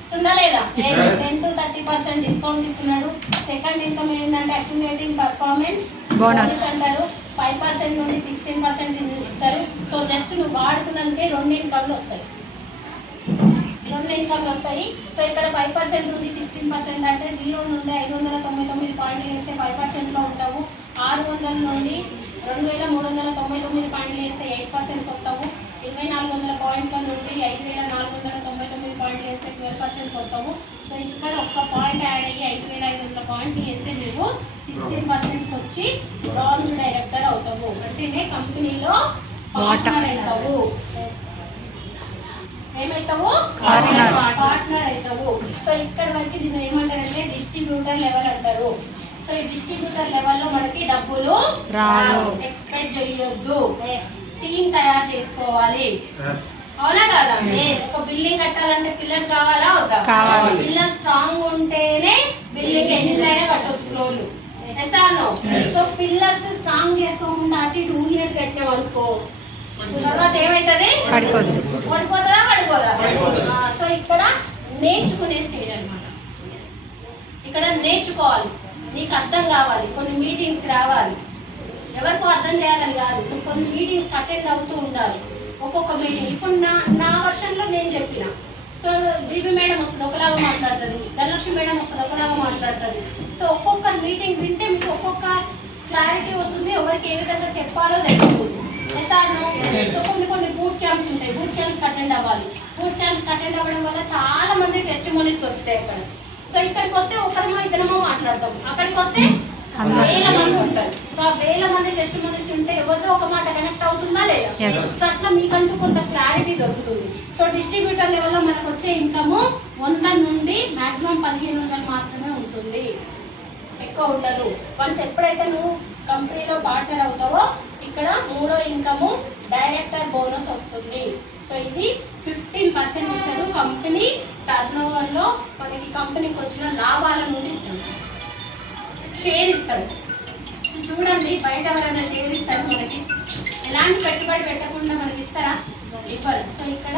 ఇస్తుందా లేదా? 10 to 30% డిస్కౌంట్ ఇస్తున్నాడు. సెకండ్ ఇన్కమ్ ఏంటంటే అక్యుములేటింగ్ పర్ఫార్మెన్స్ బోనస్ అంటారు. 5% నుండి 16% ఇస్తారు. సో జస్ట్ నువ్వు వాడుకున్నందుకే 2 ఇన్కమ్లు వస్తాయి. 2 ఇన్కమ్లు వస్తాయి. సో ఇక్కడ 5% నుండి 16% అంటే 0 నుండి 599 పాయింట్లు వేస్తే 5%లో ఉంటావు. 600 నుండి 2,399 పాయింట్లు వేస్తే 8% వస్తావు. 2,400 పాయింట్ల నుండి 5,499 పాయింట్లు వేస్తే 12% వస్తావు. సో ఇక్కడ ఒక్క పాయింట్ యాడ్ అయ్యి 5,500 పాయింట్లు వేస్తే నువ్వు 16% వచ్చి బ్రాంజ్ డైరెక్టర్ అవుతావు. అంటేనే కంపెనీలో పార్ట్నర్ అవుతావు. ఏమవుతావు? పార్ట్నర్ అవుతావు. సో ఇక్కడ వరకు దీన్ని ఏమంటారంటే డిస్ట్రిబ్యూటర్ లెవెల్ అంటారు. సో ఈ డిస్ట్రిబ్యూటర్ లెవెల్లో మనకి డబ్బులు ఎక్స్పెక్ట్ చేయొద్దు. టీం తయారు చేసుకోవాలి. అవునా కదా? ఒక బిల్డింగ్ కట్టాలంటే పిల్లర్స్ కావాలా వద్దా? పిల్లర్స్ స్ట్రాంగ్ ఉంటేనే బిల్డింగ్ ఎన్నినైనా కట్టొచ్చు ఫ్లోర్లు. సో పిల్లర్స్ స్ట్రాంగ్ చేసుకోకుండా అటు ఇటు ఊగినట్టు కట్టాం అనుకో, తర్వాత ఏమైతుంది? పడిపోతుందా? పడిపోదా? సో ఇక్కడ నేర్చుకునే స్టేజ్ అనమాట. ఇక్కడ నేర్చుకోవాలి, నీకు అర్థం కావాలి, కొన్ని మీటింగ్స్కి రావాలి. ఎవరికో అర్థం చేయాలని కాదు, నువ్వు కొన్ని మీటింగ్స్కి అటెండ్ అవుతూ ఉండాలి. ఒక్కొక్క మీటింగ్ ఇప్పుడు నా వర్షన్లో నేను చెప్పిన. సో బీబీ మేడం వస్తుంది ఒకలాగా మాట్లాడుతుంది, ధనలక్ష్మి మేడం వస్తుంది ఒకలాగా మాట్లాడుతుంది. సో ఒక్కొక్క మీటింగ్ వింటే మీకు ఒక్కొక్క క్లారిటీ వస్తుంది, ఎవరికి ఏ విధంగా చెప్పాలో తెలుస్తుంది. సో కొన్ని బూట్ క్యాంప్స్ ఉంటాయి, బూట్ క్యాంప్స్కి అటెండ్ అవ్వాలి. బూట్ క్యాంప్స్కి అటెండ్ అవ్వడం వల్ల చాలా మంది టెస్టిమోనీస్ దొరుకుతాయి అక్కడ. సో ఇక్కడికి వస్తే ఒకరిమో ఇద్దరమో మాట్లాడతాం, అక్కడికి వస్తే 1000 మంది ఉంటారు. సో ఆ 1000 మంది టెస్టిమోనీస్ ఉంటే ఎవరితో ఒక మాట కనెక్ట్ అవుతుందా లేదా? సో అట్లా మీకంటూ కొంత క్లారిటీ దొరుకుతుంది. సో డిస్ట్రిబ్యూటర్ లెవెల్లో మనకు వచ్చే ఇన్కమ్ 100 నుండి మాక్సిమం 1500 మాత్రమే ఉంటుంది, ఎక్కువ ఉండదు. వన్స్ ఎప్పుడైతే నువ్వు కంపెనీలో పార్ట్నర్ అవుతావో ఇక్కడ 3వ ఇన్కమ్ డైరెక్టర్ బోనస్ వస్తుంది. సో ఇది 15% ఇస్తాడు. కంపెనీ టర్న్ ఓవర్లో మనకి కంపెనీకి వచ్చిన లాభాల నుండి ఇస్తాడు. షేర్ ఇస్తాడు. సో చూడండి, బయట ఎవరైనా షేర్ ఇస్తారు మనకి, ఎలాంటి పెట్టుబడి పెట్టకుండా మనకి ఇస్తారా? ఇవ్వరు. సో ఇక్కడ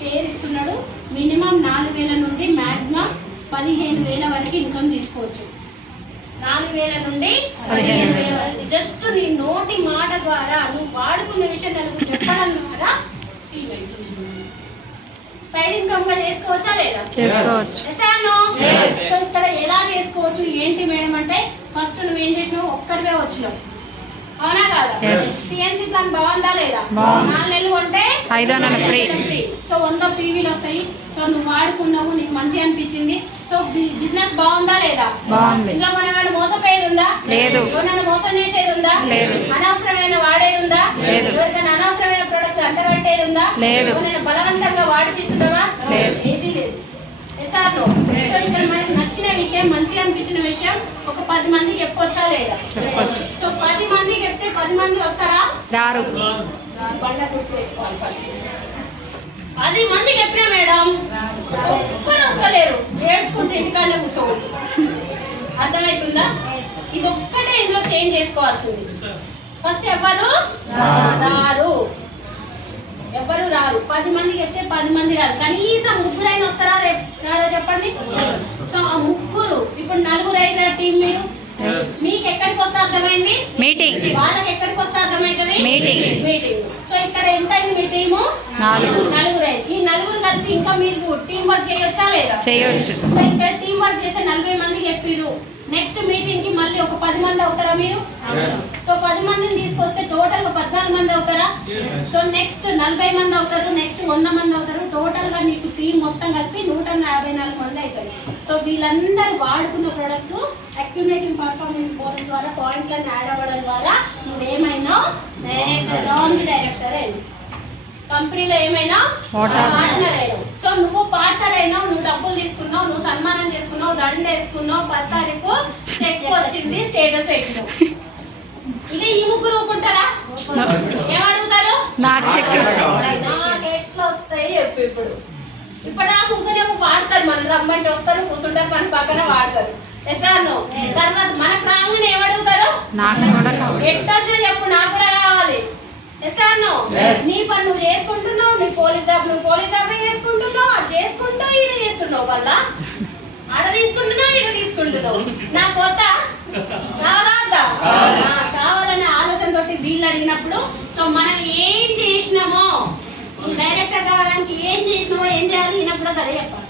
షేర్ ఇస్తున్నాడు. మినిమం 4,000 నుండి మ్యాక్సిమం 15,000 వరకు ఇన్కమ్ తీసుకోవచ్చు. 4,000 నుండి 15,000 వరకు జస్ట్ నీ నోటి మాట ద్వారా నువ్వు వాడుకున్న విషయం నలుగురు చెప్పడం ద్వారా టీం అవుతుంది. సైడ్ ఇన్కమ్ గా చేసుకోవచ్చా లేదా? చేసుకోవచ్చు. సో ఇక్కడ ఎలా చేసుకోవచ్చు ఏంటి మేడం అంటే, ఫస్ట్ నువ్వేం చేసినావు, ఒక్కరివే వచ్చినావు, అవునా కాదా? సిఎన్సి ప్లాన్ బాగుందా లేదా? 4 నెలలు అంటే 500 ఫ్రీ. సో 100 పీవీలు వస్తాయి. సో నువ్వు వాడుకున్నావు, నీకు మంచి అనిపించింది. సో బిజినెస్ బాగుందా లేదా? ఇంకా మనం ఏమైనా మోసపోయేది ఉందా? లేదు. ఎవరైనా మోసం చేసేది ఉందా? లేదు. అనవసరమైన వాడేది ఉందా? లేదు. ఎవరికైనా అనవసరమైన ప్రొడక్ట్ అంటగట్టేది ఉందా? లేదు. ఎవరైనా బలవంతంగా వాడిపిస్తున్నావా? లేదు. ఏది లేదు. ఎస్ఆర్ లో. సో ఇక్కడ మనకి నచ్చిన విషయం, మంచిగా అనిపించిన విషయం ఒక 10 మందికి చెప్పొచ్చా లేదా? సో 10 మందికి చెప్తే 10 మంది వస్తారా? రారు. బండ గుర్తు పెట్టుకోవాలి ఫస్ట్. 10 మందికి చెప్పినా మేడం ఒక్కరు వస్తలేరు, ఏడ్చుకుంటే ఇంటికాడనే కూర్చోవద్దు. అర్థమవుతుందా? ఇది ఒక్కటే ఇందులో చేంజ్ చేసుకోవాల్సింది. ఫస్ట్ ఎవరు రారు, ఎవరు రారు. 10 మందికి చెప్తే 10 మంది రారు. కనీసం 3 అయినా వస్తారా రారా చెప్పండి. సో ఆ 3 ఇప్పుడు 4 అయిన టీం మీరు, మీకు ఎక్కడికి వస్తే అర్థమైంది? మీటింగ్. వాళ్ళకి ఎక్కడికి వస్తే అర్థమవుతుంది? మీటింగ్. మీటింగ్. సో ఇక్కడ ఎంత అయింది మీ టీము? 4 అయింది. ఈ 4 కలిసి ఇంకా మీరు టీం వర్క్ చేయొచ్చా లేదా? చేయొచ్చు. సో ఇక్కడ టీం వర్క్ చేస్తే 40 మందికి చెప్పిర్రు. నెక్స్ట్ మీటింగ్ కి మళ్ళీ ఒక 10 మంది అవుతారా మీరు? సో 10 మందిని తీసుకొస్తే టోటల్ గా 14 మంది అవుతారా? సో నెక్స్ట్ 40 మంది అవుతారు, నెక్స్ట్ 100 మంది అవుతారు. టోటల్ గా మీకు టీం మొత్తం కలిపి 154 మంది అవుతారు. సో వీళ్ళందరూ వాడుకున్న ప్రొడక్ట్స్ అక్యుములేటివ్ పర్ఫార్మెన్స్ బోనస్ ద్వారా పాయింట్లను యాడ్ అవ్వడం ద్వారా నువ్వేమైనా రాంగ్ డైరెక్టర్ అయినా, కంపెనీలో ఏమైనా పార్ట్నర్ అయినావు. సో నువ్వు పార్ట్నర్ అయినావు, నువ్వు డబ్బులు తీసుకున్నావు, నువ్వు సన్మానం చేసుకున్నావు, దండ వేసుకున్నావు, 10 తారీఖు చెక్ వచ్చింది, స్టేటస్ పెట్టినావు. ఇక ఈ 3 ఊపుకుంటారా? ఏమడుగుతారు? నాకు చెక్. నాకు ఎట్లా వస్తాయి చెప్పు. ఇప్పుడు ఆ ముగ్గురేమో వాడతారు, మనం రమ్మంటే వస్తారు, కూర్చుంటారు, మన పక్కన వాడతారు. ఎసాను తర్వాత మనకు రాగానే ఏమడుగుతారు? నాకు కూడా కావాలి. ఎట్లా చెప్పు, నాకు కూడా కావాలి. ఎసాను నీ పని నువ్వు చేసుకుంటున్నావు, నీ పోలీస్ జాబ్ నువ్వు పోలీస్ జాబ్ చేసుకుంటున్నావు, అది చేసుకుంటూ ఈడ చేస్తున్నావు, వల్ల ఆడ తీసుకుంటున్నావు, ఈడ తీసుకుంటున్నావు. నాకు వద్దా? కావాలా? కావాలనే ఆలోచనతో వీళ్ళు అడిగినప్పుడు సో మనం ఏం చేసినామో, డైరెక్టర్ కావడానికి ఏం చేసినామో, ఏం చేయాలి, ఈయన కూడా అదే చెప్పాలి.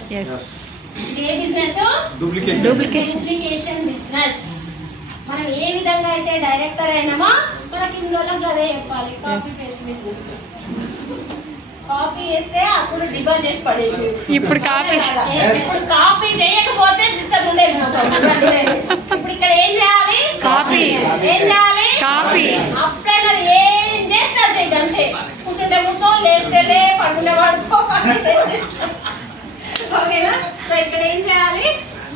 ఇది ఏ బిజినెస్? Duplication business. మనం ఏ విధంగా అయితే డైరెక్టర్ అయినామో మనకి ఇందులో అదే చెప్పాలి. Copy paste business. కాపీ చేస్తే అప్పుడు డిబర్ చేసి పడేసి, ఇప్పుడు కాపీ ఇప్పుడు కాపీ చేయకపోతే సిస్టమ్ ఉండే ఇప్పుడు ఇక్కడ ఏం చేయాలి? కాపీ. ఏం చేయాలి? కాపీ. అప్పుడైనా ఏం చేస్తారు చెయ్యి అంతే. కూర్చుంటే కూర్చో, లేస్తే పడుకునే పడుకో. ఓకేనా? సో ఇక్కడ ఏం చేయాలి?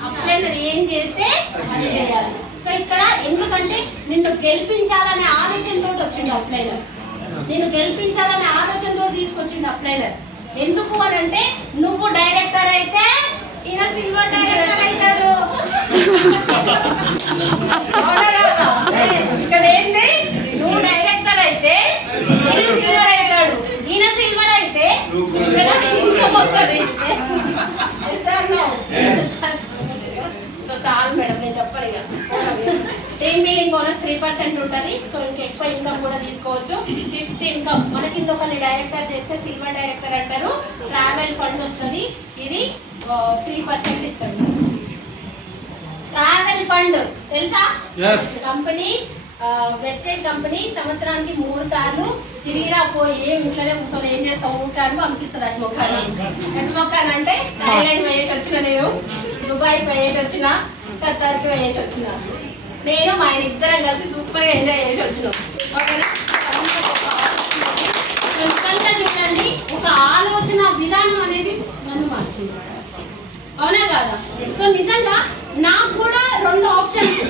అప్పుడైనా ఏం చేస్తే అది చేయాలి. సో ఇక్కడ ఎందుకంటే నిన్ను గెలిపించాలనే ఆలోచనతో వచ్చింది అప్లైనర్. నేను గెలిపించాలనే ఆలోచనతో తీసుకొచ్చింది అప్లైనర్. ఎందుకు అని అంటే నువ్వు డైరెక్టర్ అయితే ఈయన సిల్వర్ డైరెక్టర్ అవుతాడు. ఇక్కడ ఏంటి? నువ్వు డైరెక్టర్ అయితే ఈయన సిల్వర్ అవుతాడు, ఈయన సిల్వర్ అయితే ఇన్కమ్ వస్తుంది. సో చాలు మేడం, నేను చెప్పాలి. టీమ్ బిల్డింగ్ బోనస్ 3% ఉంటుంది. సో ఇంకా ఎక్కువ ఇన్కమ్ కూడా తీసుకోవచ్చు. 5th ఇన్కమ్ మన కింద ఒకరిని డైరెక్టర్ చేస్తే సిల్వర్ డైరెక్టర్ అంటారు. ట్రావెల్ ఫండ్ వస్తుంది, ఇది 3% ఇస్తాడు. ట్రావెల్ ఫండ్ తెలుసా? కంపెనీ వెస్టేజ్ కంపెనీ సంవత్సరానికి 3 సార్లు తిరిగిరా పోయి ఇంట్లోనే కూర్చొని ఏం చేస్తావు ఊకే అని పంపిస్తుంది. అటుమొక్కాని అంటే థాయిలాండ్ వేసి వచ్చిన, నేను దుబాయ్కి వేసి వచ్చిన, ఖతార్కి వేసి వచ్చిన, నేను మా ఆయన ఇద్దరం కలిసి సూపర్గా ఎంజాయ్ చేసి వచ్చినాం. ఓకేనా? చూడండి, ఒక ఆలోచన విధానం అనేది నన్ను మార్చింది. అవునా కాదా? సో నిజంగా నాకు కూడా 2 ఆప్షన్స్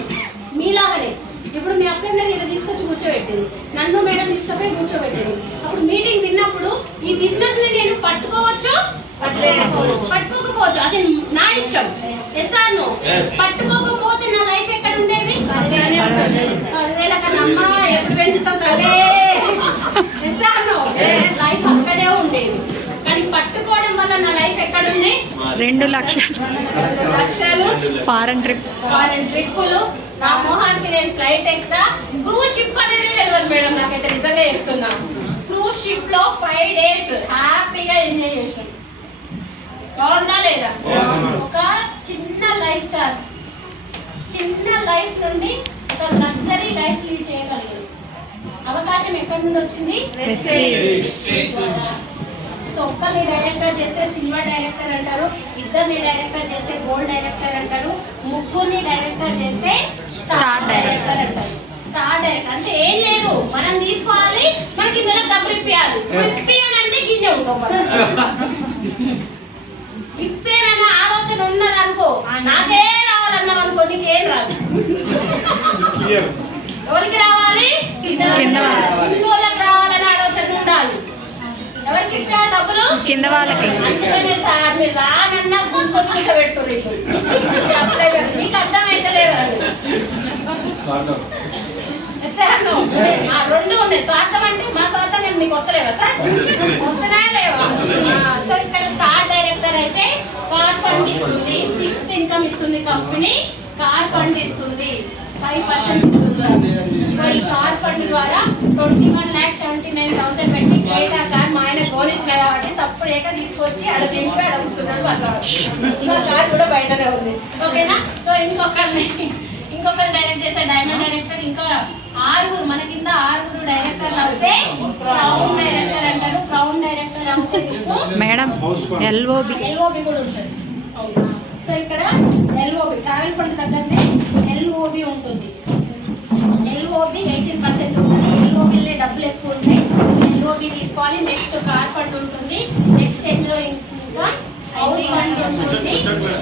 మీలాగనే. ఇప్పుడు మీ అప్లైనర్ ఇక్కడ తీసుకొచ్చి కూర్చోబెట్టింది, నన్ను మేడం తీసుకుపోయి కూర్చోబెట్టింది. అప్పుడు మీటింగ్ విన్నప్పుడు ఈ బిజినెస్ ని నేను పట్టుకోవచ్చు, పట్టుకోకపోవచ్చు, అది నా ఇష్టం. ఎస్ఆర్ను పట్టుకోకపోతే నా లైఫ్ ఎక్కడ ఉండేది? 10,000 కన్నా అమ్మా ఎప్పుడు పెంచుతావు తలే. ఎస్ఆర్ను లైఫ్ అక్కడే ఉండేది. కానీ పట్టుకోవడం వల్ల నా లైఫ్ ఎక్కడ ఉంది? 2 లక్షలు ఫారెన్ ట్రిప్పులు. నా మొహానికి నేను ఫ్లైట్ ఎక్కుతా. క్రూజ్ షిప్ అనేది తెలియదు మేడం, నాకైతే నిజంగా చెప్తున్నా. క్రూజ్ షిప్ లో 5 days హ్యాపీగా ఎంజాయ్ చేసాను. బాగుందా లేదా? ఒక చిన్న లైఫ్ సార్, చిన్న లైఫ్ నుండి ఒక లగ్జరీ లైఫ్ లీడ్ చేయగలిగాను. అవకాశం ఎక్కడి నుండి వచ్చింది? సో ఒక్కరిని డైరెక్టర్ చేస్తే సిల్వర్ డైరెక్టర్ అంటారు, 2ని డైరెక్టర్ చేస్తే గోల్డ్ డైరెక్టర్ అంటారు, 3ని డైరెక్టర్ చేస్తే స్టార్ డైరెక్టర్ అంటారు. స్టార్ డైరెక్టర్ అంటే ఏం లేదు, మనం తీసుకోవాలి, మనకి ఇందులో డబ్బులు ఇప్పియాలి. ఇప్పియాలంటే గిన్నె ఉంటాం మనం. ఇప్పేనన్న ఆలోచన ఎవరికి రావాలి? హిందువులకు రావాలని ఆలోచన ఉండాలి. ఎవరికి ఇచ్చారు డబ్బులు? కింద వాళ్ళకి. అందుకనే సార్ మీరు రానన్నా గుంపుకొచ్చుకుంటూ పెడుతున్నారు. మీకు అర్థమైతే లేదా? సార్ రెండు ఉన్నాయి. స్వార్థం అంటే మా స్వార్థం కానీ మీకు వస్తలేవా సార్? వస్తున్నాయా లేవా? సో ఇక్కడ స్టార్ డైరెక్టర్ అయితే కార్ ఫండ్ ఇస్తుంది, 6th ఇన్కమ్ ఇస్తుంది కంపెనీ, కార్ ఫండ్ ఇస్తుంది 5% ఇస్తుంది. ఈ కార్ ఫండ్ ద్వారా 21,79,000 పెట్టి క్రేటా కార్ మా ఆయన గోనించిన కాబట్టి సప్పుడు ఏక తీసుకొచ్చి అక్కడ దింపి అక్కడ కూర్చున్నాడు బజార్. సో కార్ కూడా బయటనే ఉంది. ఓకేనా? సో ఇంకొకరిని డైరెక్ట్ చేసే డైమండ్ డైరెక్టర్ ఇంకా 6 మన కింద 6 డైరెక్టర్లు అవుతే క్రౌన్ డైరెక్టర్ అంటారు. క్రౌన్ డైరెక్టర్ అవుతే మేడం ఎల్ఓబి కూడా ఉంటుంది. సో ఇక్కడ ఎల్ఓబి ట్రావెల్ ఫండ్ దగ్గరనే ఎల్ఓబి ఉంటుంది. ఎల్ఓబి 18% ఉంటుంది. ఎల్ఓబిలో డబ్బులు ఎక్కువ ఉంటాయి. ఎల్ఓబి తీసుకోవాలి. నెక్స్ట్ కార్ ఫండ్ ఉంటుంది. నెక్స్ట్ ఎండ్లో ఇంకా హౌస్ ఫండ్ ఉంటుంది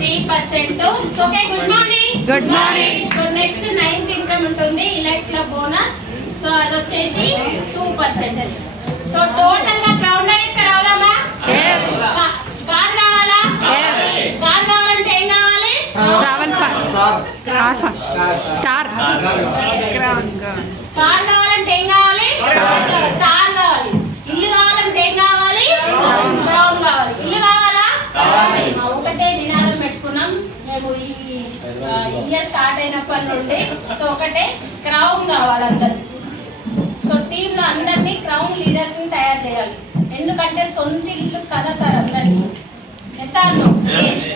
3%. Okay, good morning. Good morning. So next 9th income ఉంటుంది. Elite club bonus. సో అది వచ్చేసి 2%. సో టోటల్ గా క్రౌడ్ డైరెక్టర్ అవుదామా? కార్ కావాలా? కార్ కావాలంటే ఏం కావాలి? Travel fund, car fund, star. Car కావాలంటే ఏం కావాలి? స్టార్ కావాలి. ఇల్లు కావాలంటే ఏం కావాలి? క్రౌన్ కావాలి. ఇల్లు కావాలా? ఒకటే నినాదం పెట్టుకున్నాం మేము ఈ ఇయర్ స్టార్ట్ అయినప్పటి నుండి. సో ఒకటే క్రౌన్ కావాలి అందరు. సో టీంలో అందరినీ క్రౌన్ లీడర్స్ ని తయారు చేయాలి. ఎందుకంటే సొంత ఇల్లు కదా సార్ అందరినీ.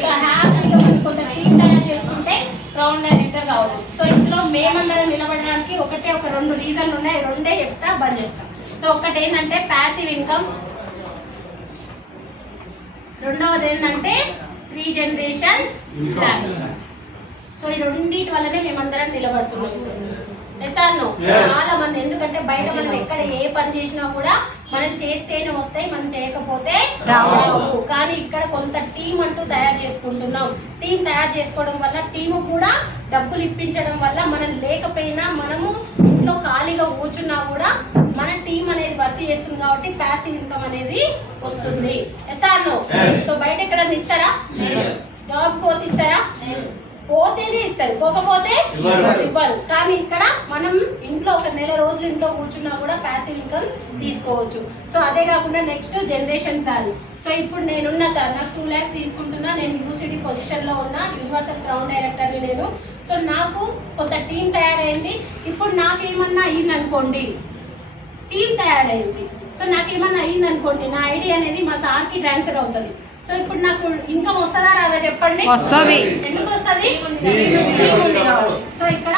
సో హ్యాపీగా మనం కొంత టీం తయారు చేసుకుంటే క్రౌన్ డైరెక్టర్ కావచ్చు. సో ఇందులో మేమందరం నిలబడడానికి ఒక 2 రీజన్లు ఉన్నాయి. 2 చెప్తా, బంద్ చేస్తాం. సో ఒకటి ఏంటంటే ప్యాసివ్ ఇన్కమ్, రెండవది ఏంటంటే 3 జనరేషన్ ప్లాన్. సో ఈ రెండింటి వల్లనే మేమందరం నిలబడుతున్నాం. చాలా మంది, ఎందుకంటే బయట మనం ఎక్కడ ఏ పని చేసినా కూడా మనం చేస్తేనే వస్తాయి, మనం చేయకపోతే రావు. కానీ ఇక్కడ కొంత టీం అంటూ తయారు చేసుకుంటున్నాం. టీం తయారు చేసుకోవడం వల్ల టీము కూడా డబ్బులు ఇప్పించడం వల్ల మనం లేకపోయినా మనము ఇంట్లో ఖాళీగా కూర్చున్నా కూడా మన టీం అనేది వర్క్ చేస్తుంది కాబట్టి ప్యాసివ్ ఇన్కమ్ అనేది వస్తుంది. సో బయట ఎక్కడ ఇస్తారా? జాబ్ పోతే ఇస్తారా? పోతేనే ఇస్తారు, పోకపోతే ఇవ్వరు. కానీ ఇక్కడ మనం ఇంట్లో ఒక నెల రోజులు ఇంట్లో కూర్చున్నా కూడా ప్యాసివ్ ఇన్కమ్ తీసుకోవచ్చు. సో అదే కాకుండా నెక్స్ట్ జనరేషన్ ప్లాన్. సో ఇప్పుడు నేనున్నా సార్, నాకు 2 lakhs తీసుకుంటున్నా, నేను యూసిడి పొజిషన్లో ఉన్నా, యూనివర్సల్ క్రౌన్ డైరెక్టర్ని నేను. సో నాకు కొంత టీం తయారైంది. ఇప్పుడు నాకేమన్నా అయ్యింది అనుకోండి, టీం తయారైంది. సో నాకేమన్నా అయ్యింది అనుకోండి, నా ఐడి అనేది మా సార్కి ట్రాన్స్ఫర్ అవుతుంది. సో ఇప్పుడు నాకు ఇన్కమ్ వస్తుందా రాదా చెప్పండి? ఎందుకు వస్తుంది? సో ఇక్కడ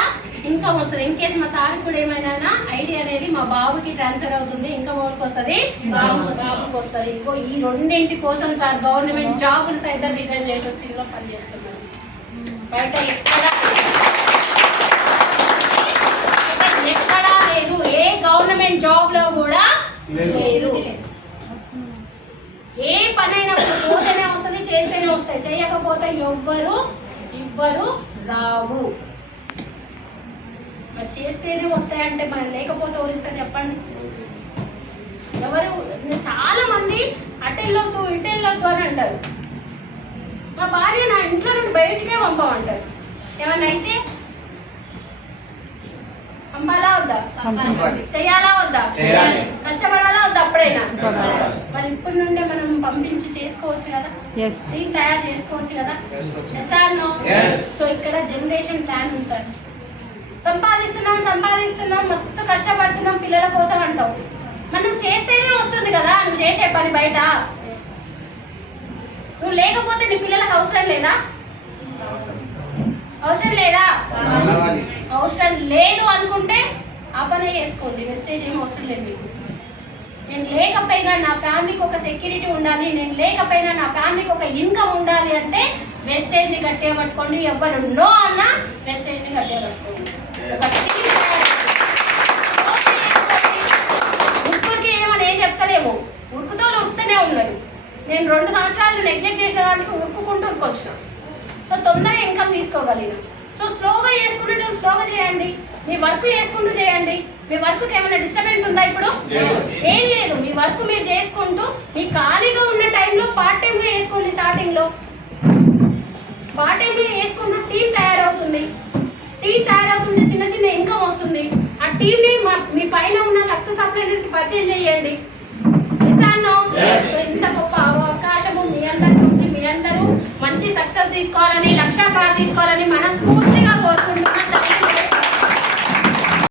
ఇన్కమ్ వస్తుంది. ఇన్ కేసు మా సార్ కూడా ఏమైనా ఐడి అనేది మా బాబుకి ట్రాన్స్ఫర్ అవుతుంది. ఇన్కమ్ ఎవరికి వస్తుంది? బాబుకి వస్తుంది. ఇంకో ఈ రెండింటి కోసం సార్ గవర్నమెంట్ జాబులు సైతం రిజైన్ చేసి వచ్చి ఇంట్లో పనిచేస్తున్నారు. బయట ఎక్కడా లేదు. ఏ గవర్నమెంట్ జాబ్ లో కూడా లేదు. ఏ పనైనా పోతేనే వస్తుంది, చేస్తేనే వస్తాయి, చేయకపోతే ఎవ్వరు ఇవ్వరు, రావు. మరి చేస్తేనే వస్తాయంటే మనం లేకపోతే ఎవరిస్తారు చెప్పండి? ఎవరు? చాలా మంది అటెళ్ళొద్దు ఇటెళ్ళొద్దు అని అంటారు. మా భార్య నా ఇంట్లో నుండి బయటకే పంపమంటారు. ఏమన్నా అయితే పంపాలా వద్దా? చెయ్యాలా వద్దా? కష్టపడాలా వద్దా? అప్పుడైనా మరి ఇప్పటి నుండే మనం పంపించి చేసుకోవచ్చు కదా, టీం తయారు చేసుకోవచ్చు కదా. సో ఇక్కడ జనరేషన్ ప్లాన్ ఉంది సార్. సంపాదిస్తున్నాం మస్తు కష్టపడుతున్నాం పిల్లల కోసం అంటావు. మనం చేస్తేనే వస్తుంది కదా నువ్వు చేసే పని. బయట నువ్వు లేకపోతే నీ పిల్లలకు అవసరం లేదా? అవసరం లేదా? అవసరం లేదు అనుకుంటే ఆ పనే చేసుకోండి. వెస్టేజ్ ఏం అవసరం లేదు మీకు. నేను లేకపోయినా నా ఫ్యామిలీకి ఒక సెక్యూరిటీ ఉండాలి, నేను లేకపోయినా నా ఫ్యామిలీకి ఒక ఇన్కమ్ ఉండాలి అంటే వెస్టేజ్ని గట్టిగా పట్టుకోండి. ఎవరు నో అన్నా వెస్టేజ్ని గట్టిగా పట్టుకోండి. ఉరుకుకి ఏమని ఏం చెప్తలేము, ఉరుకుతో ఉరుకుతూనే ఉన్నారు. నేను 2 సంవత్సరాలు నెగ్లెక్ట్ చేసిన వాటికి ఉరుకుకుంటూ ఉరుకొచ్చిన. సో తొందరగా ఇన్కమ్ తీసుకోగలిగిన. సో స్లోగా చేసుకునేటప్పుడు స్లోగా చేయండి. మీ వర్క్ చేసుకుంటూ చేయండి. మీ వర్క్ ఏమైనా డిస్టర్బెన్స్ ఉందా ఇప్పుడు? ఏం లేదు. మీ వర్క్ మీరు చేసుకుంటూ మీ ఖాళీగా ఉన్న టైంలో పార్ట్ టైంగా చేసుకోండి. స్టార్టింగ్ లో పార్ట్ టైంగా చేసుకుంటూ టీం తయారవుతుంది. చిన్న చిన్న ఇన్కమ్ వస్తుంది. ఆ టీమ్ ని మీ పైన ఉన్న సక్సెస్ అప్లైనర్కి పరిచయం చేయండి. ఇంత గొప్ప అవకాశము మీ అందరికీ ఉంది. మీ అందరూ మంచి సక్సెస్ తీసుకోవాలని, లక్ష కార్ తీసుకోవాలని మనస్ఫూర్తిగా కోరుకుంటున్నాను.